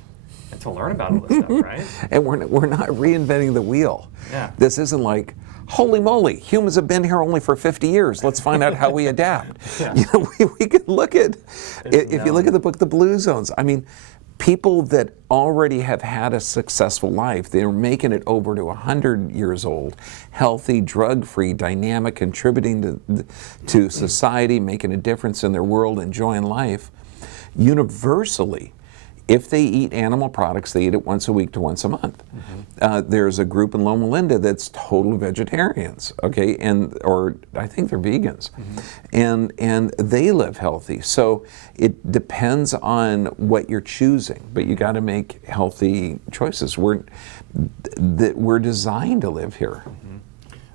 and to learn about all this stuff, right? And we're not reinventing the wheel. Yeah. This isn't like, holy moly, humans have been here only for 50 years. Let's find out how we adapt. You know, we could look at, if you look at the book, The Blue Zones, I mean, people that already have had a successful life, they're making it over to 100 years old, healthy, drug-free, dynamic, contributing to society, making a difference in their world, enjoying life. Universally, if they eat animal products, they eat it once a week to once a month. There's a group in Loma Linda that's total vegetarians, okay, or I think they're vegans, and they live healthy. So it depends on what you're choosing, but you got to make healthy choices. We're designed to live here.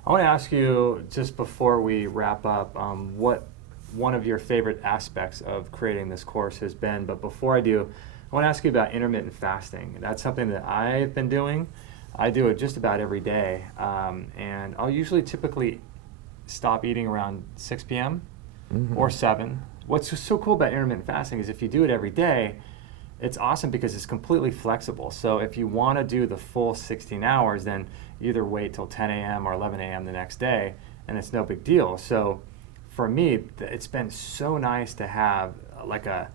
I want to ask you, just before we wrap up, what one of your favorite aspects of creating this course has been. But before I do, I want to ask you about intermittent fasting. That's something that I've been doing. I do it just about every day, and I'll typically stop eating around 6 p.m. Or 7. What's so cool about intermittent fasting is if you do it every day, it's awesome because it's completely flexible. So if you want to do the full 16 hours, then either wait till 10 a.m. or 11 a.m. the next day, and it's no big deal. So for me, it's been so nice to have like a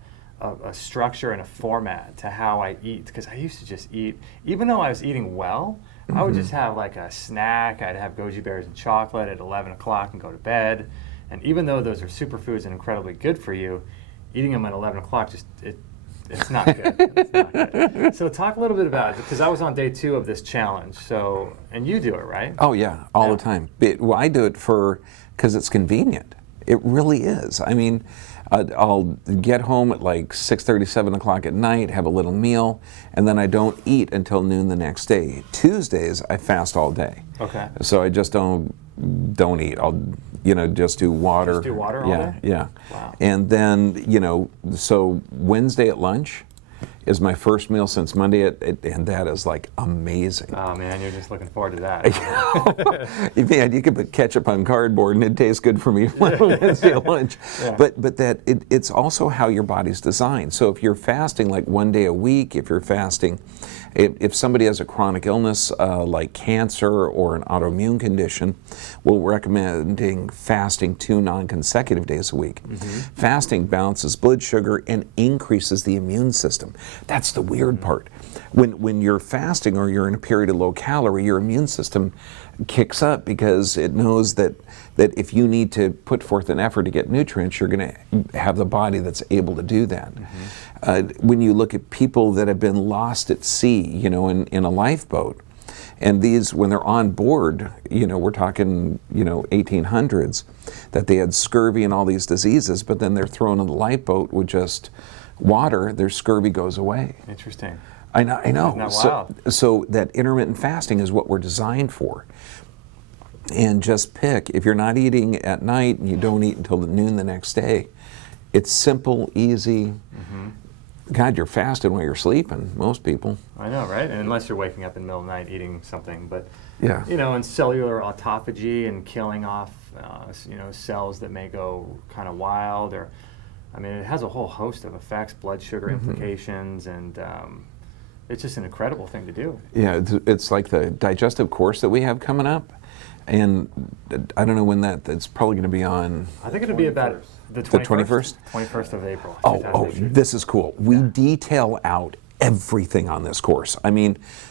structure and a format to how I eat, because I used to just eat, even though I was eating well, I would just have like a snack. I'd have goji berries and chocolate at 11 o'clock and go to bed. And even though those are superfoods and incredibly good for you, eating them at 11 o'clock it's not good. It's not good. So talk a little bit about it, because I was on day 2 of this challenge. So, and you do it, right? Oh yeah, all the time. Well, I do it because it's convenient. It really is. I mean, I'll get home at like 6:30, 7 o'clock at night, have a little meal, and then I don't eat until noon the next day. Tuesdays, I fast all day. Okay. So I just don't eat. I'll, just do water. Just do water all yeah, day? Yeah. Wow. And then, so Wednesday at lunch is my first meal since Monday, and that is like amazing. Oh man, you're just looking forward to that. Man, you could put ketchup on cardboard and it tastes good for me on Wednesday at lunch. Yeah. But that it's also how your body's designed. So if you're fasting like one day a week, if you're fasting, if somebody has a chronic illness like cancer or an autoimmune condition, we're recommending fasting 2 non-consecutive days a week. Mm-hmm. Fasting balances blood sugar and increases the immune system. That's the weird part. When you're fasting or you're in a period of low calorie, your immune system kicks up because it knows that if you need to put forth an effort to get nutrients, you're going to have the body that's able to do that. Mm-hmm. When you look at people that have been lost at sea, in a lifeboat, and these, when they're on board, we're talking, 1800s, that they had scurvy and all these diseases, but then they're thrown in the lifeboat with just water, their scurvy goes away. Interesting. I know. Isn't that wild? So that intermittent fasting is what we're designed for. And just pick, if you're not eating at night and you don't eat until noon the next day, it's simple, easy. Mm-hmm. God, you're fasting while you're sleeping, most people. I know, right? And unless you're waking up in the middle of the night eating something. But, yeah. And cellular autophagy and killing off, cells that may go kind of wild. It has a whole host of effects, blood sugar Mm-hmm. implications, and it's just an incredible thing to do. Yeah, it's like the digestive course that we have coming up. And I don't know when that's probably going to be on. I think it'll be about the 21st? 21st of April. Oh, this is cool. We detail out everything on this course.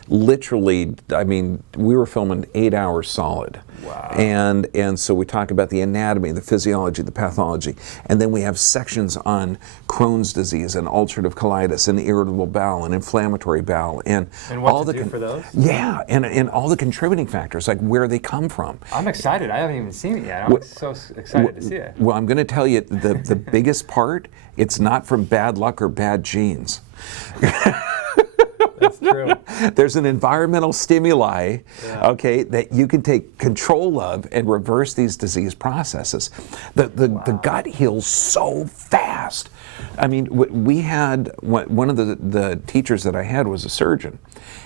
Literally, we were filming 8 hours solid. Wow. And so we talk about the anatomy, the physiology, the pathology, and then we have sections on Crohn's disease and ulcerative colitis and irritable bowel and inflammatory bowel and what all to do for those? Yeah, and all the contributing factors, like where they come from. I'm excited. I haven't even seen it yet. I'm so excited to see it. Well, I'm going to tell you the biggest part, it's not from bad luck or bad genes. That's true. There's an environmental stimuli, okay, that you can take control of and reverse these disease processes. The gut heals so fast. We had, one of the teachers that I had was a surgeon,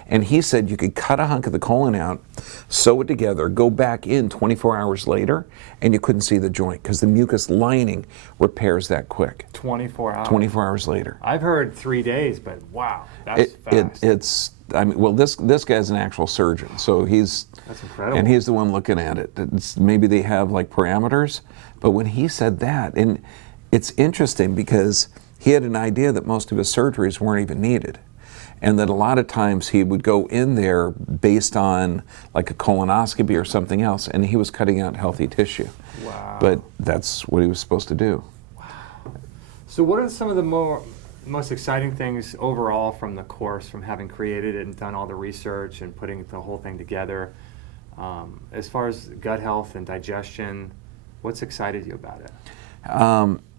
and he said you could cut a hunk of the colon out, sew it together, go back in 24 hours later, and you couldn't see the joint because the mucus lining repairs that quick. 24 hours? 24 hours later. I've heard 3 days, but wow, that's fast. This guy's an actual surgeon, so that's incredible. And he's the one looking at it. Maybe they have like parameters, but when he said that, and it's interesting because he had an idea that most of his surgeries weren't even needed, and that a lot of times he would go in there based on like a colonoscopy or something else, and he was cutting out healthy tissue. Wow. But that's what he was supposed to do. Wow. So what are some of the most exciting things overall from the course, from having created it and done all the research and putting the whole thing together? As far as gut health and digestion, what's excited you about it?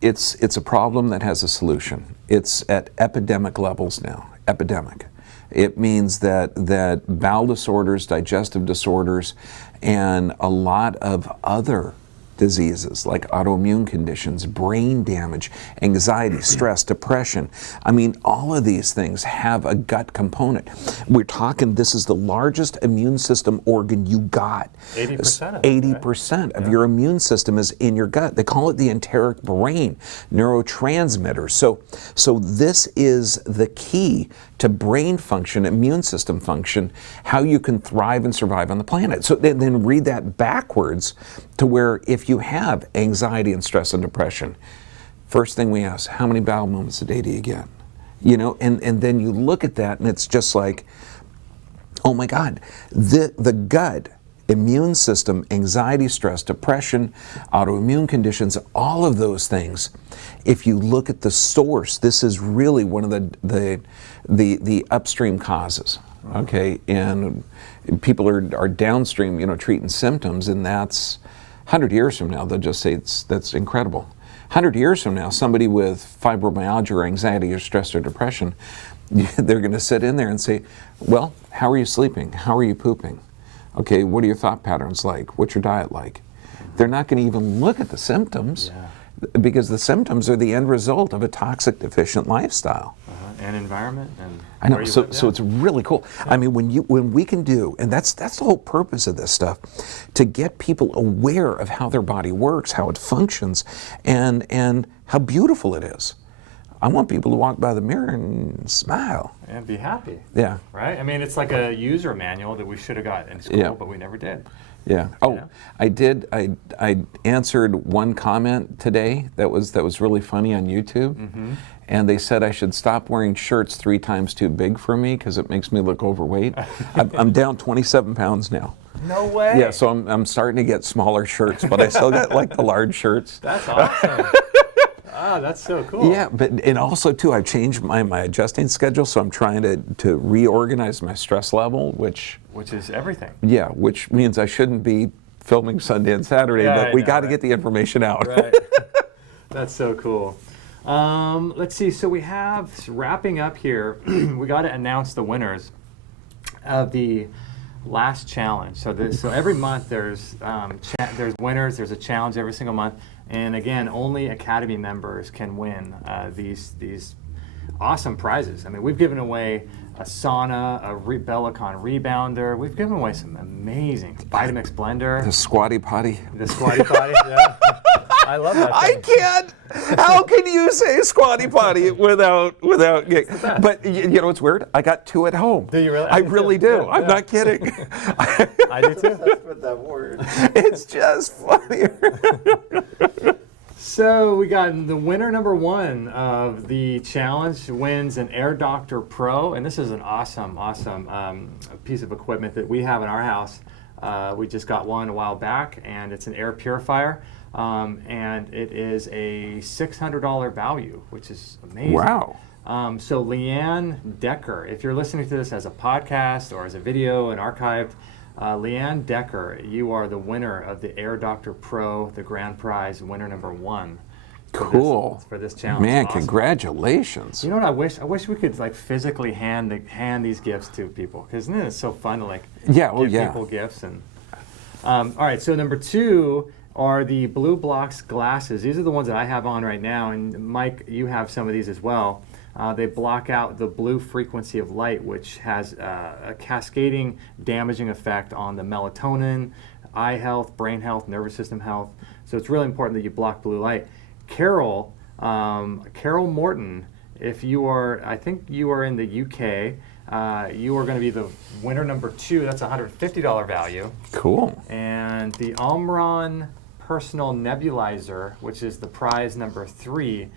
It's a problem that has a solution. It's at epidemic levels now. Epidemic. It means that bowel disorders, digestive disorders, and a lot of other diseases like autoimmune conditions, brain damage, anxiety, stress, depression. All of these things have a gut component. We're talking, this is the largest immune system organ you got. 80% of it, 80% of your immune system is in your gut. They call it the enteric brain, neurotransmitters. So this is the key to brain function, immune system function, how you can thrive and survive on the planet. So then read that backwards to where if you have anxiety and stress and depression, first thing we ask, how many bowel movements a day do you get? And then you look at that and it's just like, oh my God, the gut immune system, anxiety, stress, depression, autoimmune conditions, all of those things. If you look at the source, this is really one of the upstream causes. Okay, and people are downstream, treating symptoms, and that's 100 years from now they'll just say that's incredible. 100 years from now, somebody with fibromyalgia or anxiety or stress or depression, they're going to sit in there and say, well, how are you sleeping? How are you pooping? Okay, what are your thought patterns like? What's your diet like? They're not going to even look at the symptoms because the symptoms are the end result of a toxic, deficient lifestyle. And environment. And I know, so it's really cool. I mean, when we can do, and that's the whole purpose of this stuff, to get people aware of how their body works, how it functions, and how beautiful it is. I want people to walk by the mirror and smile. And be happy. Yeah. Right? I mean, it's like a user manual that we should have got in school, but we never did. Yeah. Oh, I did. I answered one comment today that was really funny on YouTube, and they said I should stop wearing shirts 3 times too big for me because it makes me look overweight. I'm down 27 pounds now. No way. Yeah. So I'm starting to get smaller shirts, but I still got like the large shirts. That's awesome. Ah, that's so cool. Yeah, and also too, I've changed my adjusting schedule, so I'm trying to reorganize my stress level, which is everything. Yeah, which means I shouldn't be filming Sunday and Saturday, but we got to get the information out. Right. That's so cool. Let's see. So we have wrapping up here. We got to announce the winners of the last challenge. So every month there's winners. There's a challenge every single month. And again, only Academy members can win these awesome prizes. I mean, we've given away a sauna, a Bellicon rebounder. We've given away some amazing Vitamix blender. The squatty potty. The squatty potty, yeah. I love that thing. I can't. How can you say squatty potty without But you know what's weird? I got 2 at home. Do you really? I really do. Yeah. I'm not kidding. I do too. That's what that word. It's just funny. So we got the winner number 1 of the challenge wins an Air Doctor Pro, and this is an awesome piece of equipment that we have in our house. We just got one a while back, and it's an air purifier, and it is a $600 value, which is amazing. Wow. So Leanne Decker, if you're listening to this as a podcast or as a video and archived, Leanne Decker, you are the winner of the Air Doctor Pro, the grand prize, winner number 1. Cool. For this challenge. Man, awesome. Congratulations. You know what I wish? I wish we could like physically hand these gifts to people, because isn't it so fun to like give people gifts and. All right, so number 2 are the Blue Blocks glasses. These are the ones that I have on right now, and Mike, you have some of these as well. They block out the blue frequency of light, which has a cascading, damaging effect on the melatonin, eye health, brain health, nervous system health. So it's really important that you block blue light. Carol Morton, if you are, I think you are in the UK, you are going to be the winner number 2. That's a $150 value. Cool. And the Omron Personal Nebulizer, which is the prize number 3.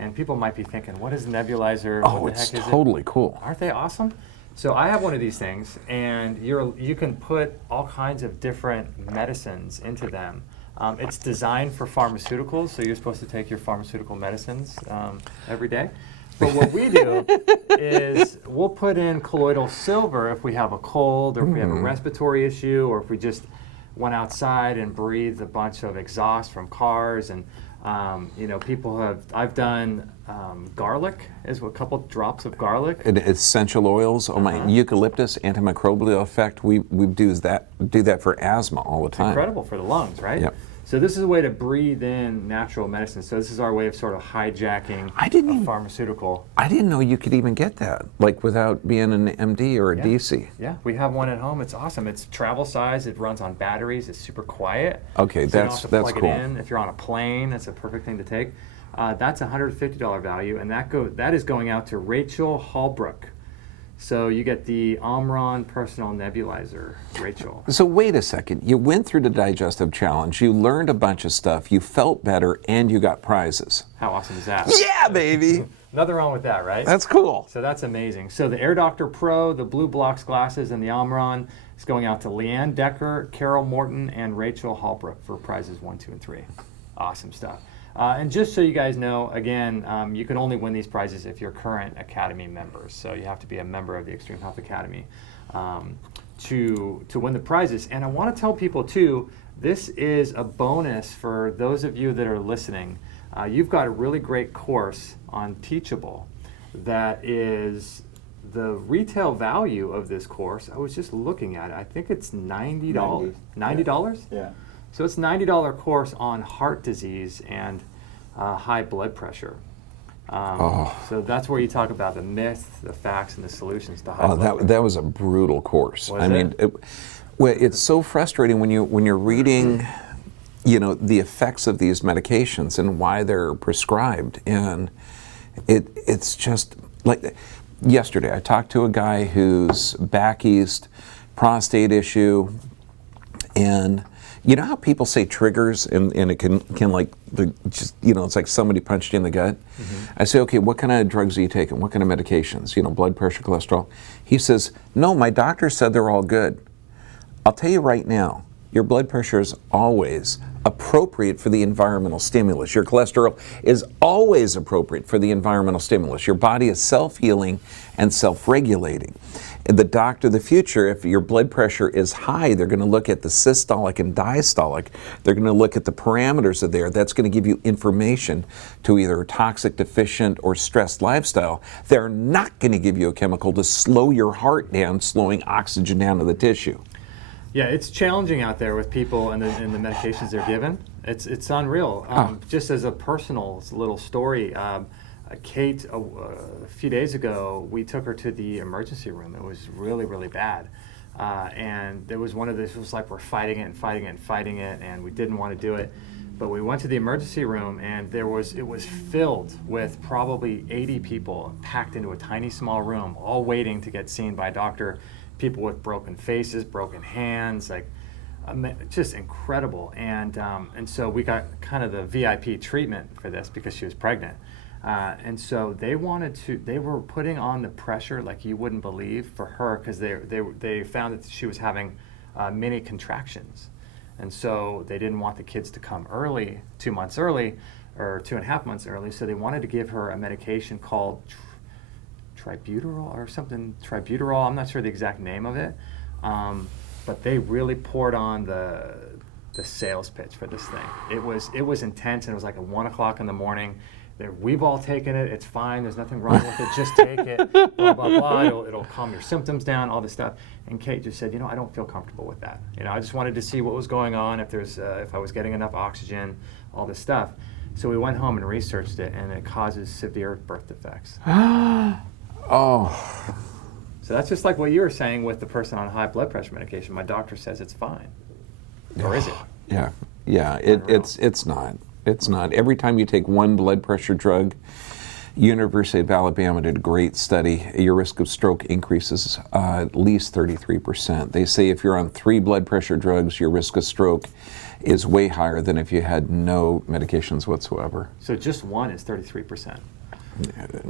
And people might be thinking, what is nebulizer? Oh, what the it's heck is totally cool. Aren't they awesome? So I have one of these things, and you can put all kinds of different medicines into them. It's designed for pharmaceuticals, so you're supposed to take your pharmaceutical medicines every day. But what we do is we'll put in colloidal silver if we have a cold, or if we have a respiratory issue, or if we just went outside and breathed a bunch of exhaust from cars. And I've done garlic, is a couple drops of garlic. And essential oils, my eucalyptus antimicrobial effect, we do that for asthma all the time. Incredible for the lungs, right? Yep. So this is a way to breathe in natural medicine. So this is our way of sort of hijacking a pharmaceutical. I didn't know you could even get that, like without being an MD or a DC. Yeah, we have one at home. It's awesome. It's travel size. It runs on batteries. It's super quiet. Okay, so that's you don't have to plug cool. it in. If you're on a plane, that's a perfect thing to take. That's a $150 value, and that is going out to Rachel Hallbrook. So you get the Omron Personal Nebulizer, Rachel. So wait a second. You went through the Digestive Challenge. You learned a bunch of stuff. You felt better, and you got prizes. How awesome is that? Yeah, baby. Nothing wrong with that, right? That's cool. So that's amazing. So the Air Doctor Pro, the Blue Blocks glasses, and the Omron is going out to Leanne Decker, Carol Morton, and Rachel Hallbrook for prizes 1, 2, and 3. Awesome stuff. And just so you guys know, again, you can only win these prizes if you're current Academy members. So you have to be a member of the Extreme Health Academy to win the prizes. And I want to tell people too, this is a bonus for those of you that are listening. You've got a really great course on Teachable that is the retail value of this course. I was just looking at it. I think it's $90. $90? Yeah. So it's a $90 course on heart disease and high blood pressure. So that's where you talk about the myth, the facts, and the solutions to high blood pressure. That was a brutal course. Was I mean, well, it's so frustrating when you're reading, the effects of these medications and why they're prescribed, and it's just like yesterday. I talked to a guy who's back east, prostate issue, and you know how people say triggers and it can like it's like somebody punched you in the gut? Mm-hmm. I say, okay, what kind of drugs are you taking? What kind of medications? Blood pressure, cholesterol? He says, no, my doctor said they're all good. I'll tell you right now, your blood pressure is always appropriate for the environmental stimulus. Your cholesterol is always appropriate for the environmental stimulus. Your body is self-healing and self-regulating. The doctor of the future, if your blood pressure is high, they're going to look at the systolic and diastolic. They're going to look at the parameters of there. That's going to give you information to either a toxic, deficient, or stressed lifestyle. They're not going to give you a chemical to slow your heart down, slowing oxygen down to the tissue. Yeah, it's challenging out there with people and the medications they're given. It's unreal. Just as a personal little story, Kate, a few days ago, we took her to the emergency room. It was really, really bad. And there was one of those, it was like we're fighting it, and we didn't want to do it. But we went to the emergency room, and it was filled with probably 80 people packed into a tiny, small room, all waiting to get seen by a doctor. People with broken faces, broken hands, just incredible. And so we got kind of the VIP treatment for this because she was pregnant. And so they were putting on the pressure like you wouldn't believe for her because they found that she was having mini contractions. And so they didn't want the kids to come early, 2 months early, or 2.5 months early. So they wanted to give her a medication called Tributerol or something, Tributerol, I'm not sure the exact name of it, but they really poured on the sales pitch for this thing. It was intense, and it was like at 1 o'clock in the morning. We've all taken it, it's fine, there's nothing wrong with it, just take it, blah, blah, blah, it'll calm your symptoms down, all this stuff. And Kate just said, I don't feel comfortable with that. I just wanted to see what was going on, if I was getting enough oxygen, all this stuff. So we went home and researched it, and it causes severe birth defects. Oh. So that's just like what you were saying with the person on high blood pressure medication. My doctor says it's fine. Or is it? Yeah. It's not. It's not. Every time you take one blood pressure drug, University of Alabama did a great study. Your risk of stroke increases at least 33%. They say if you're on 3 blood pressure drugs, your risk of stroke is way higher than if you had no medications whatsoever. So just one is 33%.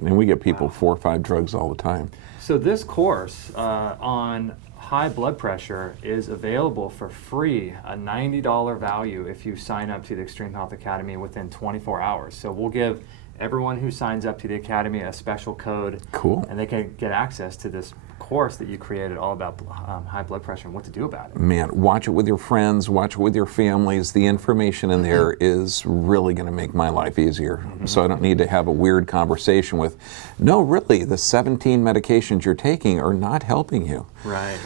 And we get people 4 or 5 drugs all the time. So this course on high blood pressure is available for free, a $90 value if you sign up to the Extreme Health Academy within 24 hours. So we'll give everyone who signs up to the Academy a special code. Cool. And they can get access to this course that you created all about high blood pressure and what to do about it. Man, watch it with your friends, watch it with your families. The information in there is really going to make my life easier. Mm-hmm. So I don't need to have a weird conversation with, no, really, the 17 medications you're taking are not helping you. Right.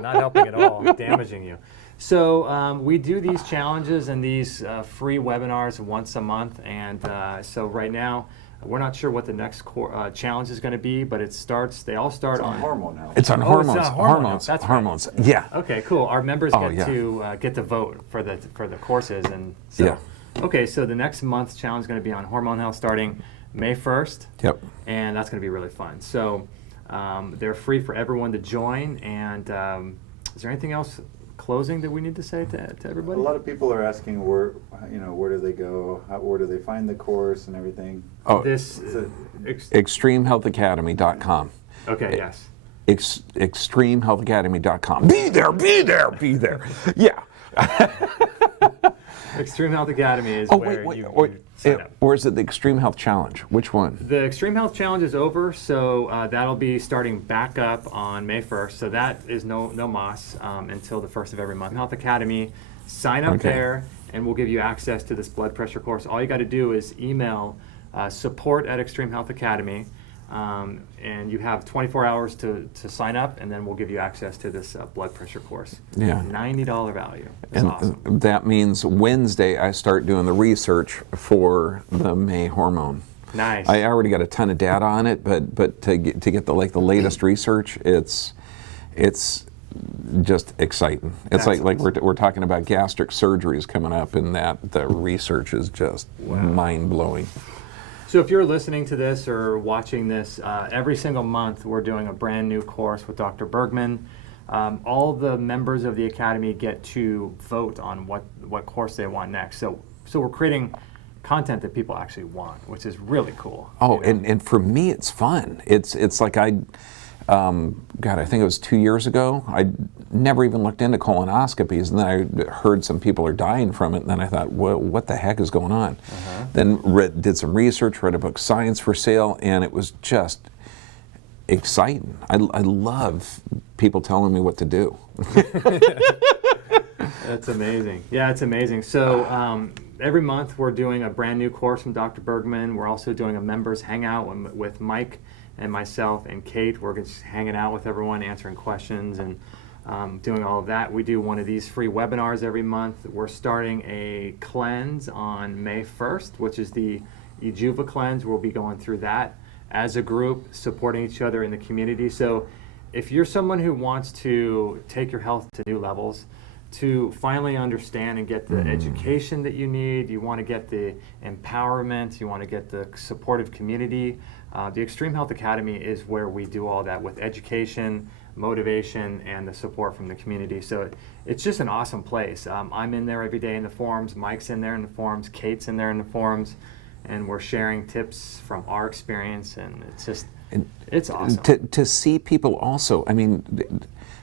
Not helping at all, damaging you. So we do these challenges and these free webinars once a month, and so right now we're not sure what the next challenge is going to be, but they all start on hormone health. It's on hormones. It's on hormones. That's hormones. Right. Yeah. Okay, cool. Our members get to vote for the courses, and so okay. So the next month's challenge is going to be on hormone health starting May 1st. Yep. And that's going to be really fun. So They're free for everyone to join. And is there anything else closing that we need to say to everybody? A lot of people are asking where do they go, where do they find the course and everything. Oh, This extremehealthacademy.com. Okay, yes. Extremehealthacademy.com. Be there, be there, be there. Yeah. Extreme Health Academy is where you sign up. Or is it the Extreme Health Challenge? Which one? The Extreme Health Challenge is over, so that'll be starting back up on May 1st. So that is no mas until the 1st of every month. Health Academy, sign up there, and we'll give you access to this blood pressure course. All you got to do is email support at Extreme Health Academy, and you have 24 hours to sign up, and then we'll give you access to this blood pressure course. Yeah. $90 value. It's And awesome. that means Wednesday I start doing the research for the May hormone. Nice. I already got a ton of data on it, but to get the latest research, it's just exciting. It's That's like awesome. we're talking about gastric surgeries coming up, and that the research is just mind blowing. So if you're listening to this or watching this, every single month we're doing a brand new course with Dr. Bergman. All the members of the Academy get to vote on what course they want next. So we're creating content that people actually want, which is really cool. Oh, and for me it's fun. It's like I think it was 2 years ago, I never even looked into colonoscopies, and then I heard some people are dying from it, and then I thought, what the heck is going on? Then did some research, read a book, Science for Sale, and it was just exciting. I love people telling me what to do. That's amazing. Yeah, it's amazing. So every month we're doing a brand new course from Dr. Bergman. We're also doing a members hangout with Mike and myself and Kate. We're just hanging out with everyone, answering questions and doing all of that. We do one of these free webinars every month. We're starting a cleanse on May 1st, which is the Ejuva cleanse. We'll be going through that as a group, supporting each other in the community. So if you're someone who wants to take your health to new levels, to finally understand and get the education that you need, you want to get the empowerment, you want to get the supportive community, the Extreme Health Academy is where we do all that with education, motivation, and the support from the community. So it's just an awesome place. I'm in there every day in the forums, Mike's in there in the forums, Kate's in there in the forums, and we're sharing tips from our experience, and it's just, it's awesome. To see people also, I mean,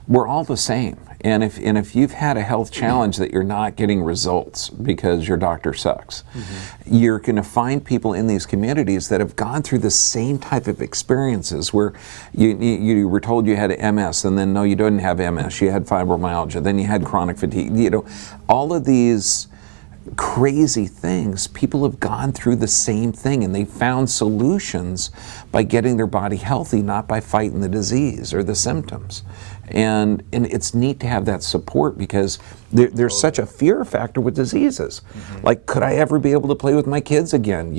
we're all the same. And if you've had a health challenge that you're not getting results because your doctor sucks, you're going to find people in these communities that have gone through the same type of experiences where you were told you had MS, and then no, you didn't have MS, you had fibromyalgia, then you had chronic fatigue. You know, all of these crazy things, people have gone through the same thing, and they found solutions by getting their body healthy, not by fighting the disease or the symptoms. And it's neat to have that support, because there's such a fear factor with diseases. Like, could I ever be able to play with my kids again?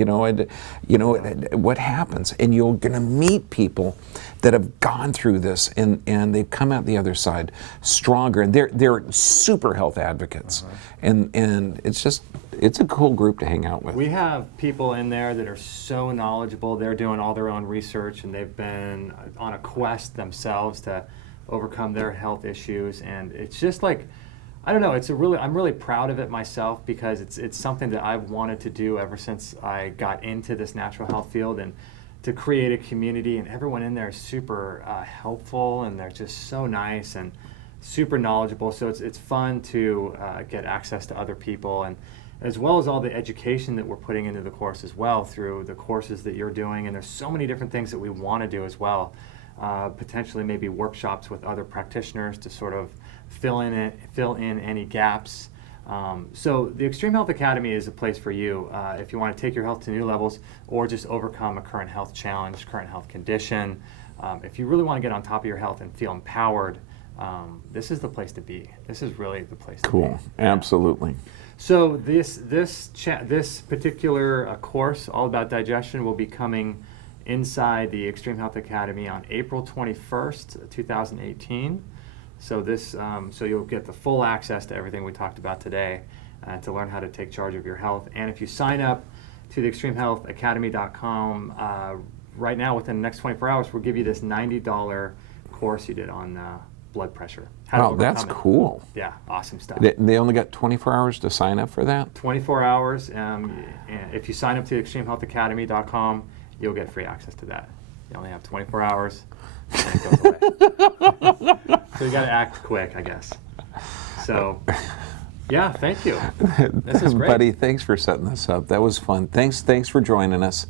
What happens? And you're going to meet people that have gone through this, and they've come out the other side stronger, and they're super health advocates. And it's a cool group to hang out with. We have people in there that are so knowledgeable. They're doing all their own research, and they've been on a quest themselves to overcome their health issues. And it's just like, I don't know, I'm really proud of it myself, because it's something that I've wanted to do ever since I got into this natural health field, and to create a community, and everyone in there is super helpful, and they're just so nice and super knowledgeable. So it's fun to get access to other people, and as well as all the education that we're putting into the course as well through the courses that you're doing. And there's so many different things that we want to do as well. Potentially maybe workshops with other practitioners to sort of fill in any gaps. So the Extreme Health Academy is a place for you if you want to take your health to new levels, or just overcome a current health challenge, current health condition. If you really want to get on top of your health and feel empowered, this is the place to be. This is really the place to be. Cool, absolutely. So this particular course, all about digestion, will be coming inside the Extreme Health Academy on April 21st, 2018. So so you'll get the full access to everything we talked about today to learn how to take charge of your health. And if you sign up to the extremehealthacademy.com right now, within the next 24 hours, we'll give you this $90 course you did on blood pressure. How to Oh, that's overcome it. cool. Yeah, awesome stuff. They only got 24 hours to sign up for that? 24 hours. And if you sign up to extremehealthacademy.com, you'll get free access to that. You only have 24 hours, and it goes away. So you got to act quick, I guess. So, yeah, thank you. This is great. Buddy, thanks for setting this up. That was fun. Thanks for joining us.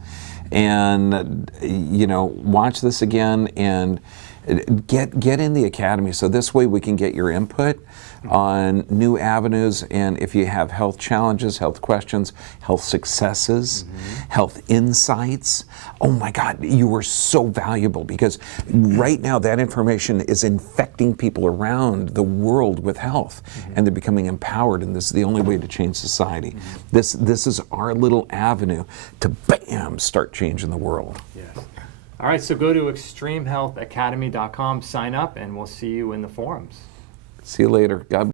And, watch this again and get in the academy, so this way we can get your input on new avenues, and if you have health challenges, health questions, health successes, health insights. Oh my God, you are so valuable, because right now that information is infecting people around the world with health, and they're becoming empowered, and this is the only way to change society. This is our little avenue to bam, start changing the world. Yes. All right, so go to extremehealthacademy.com, sign up, and we'll see you in the forums. See you later. God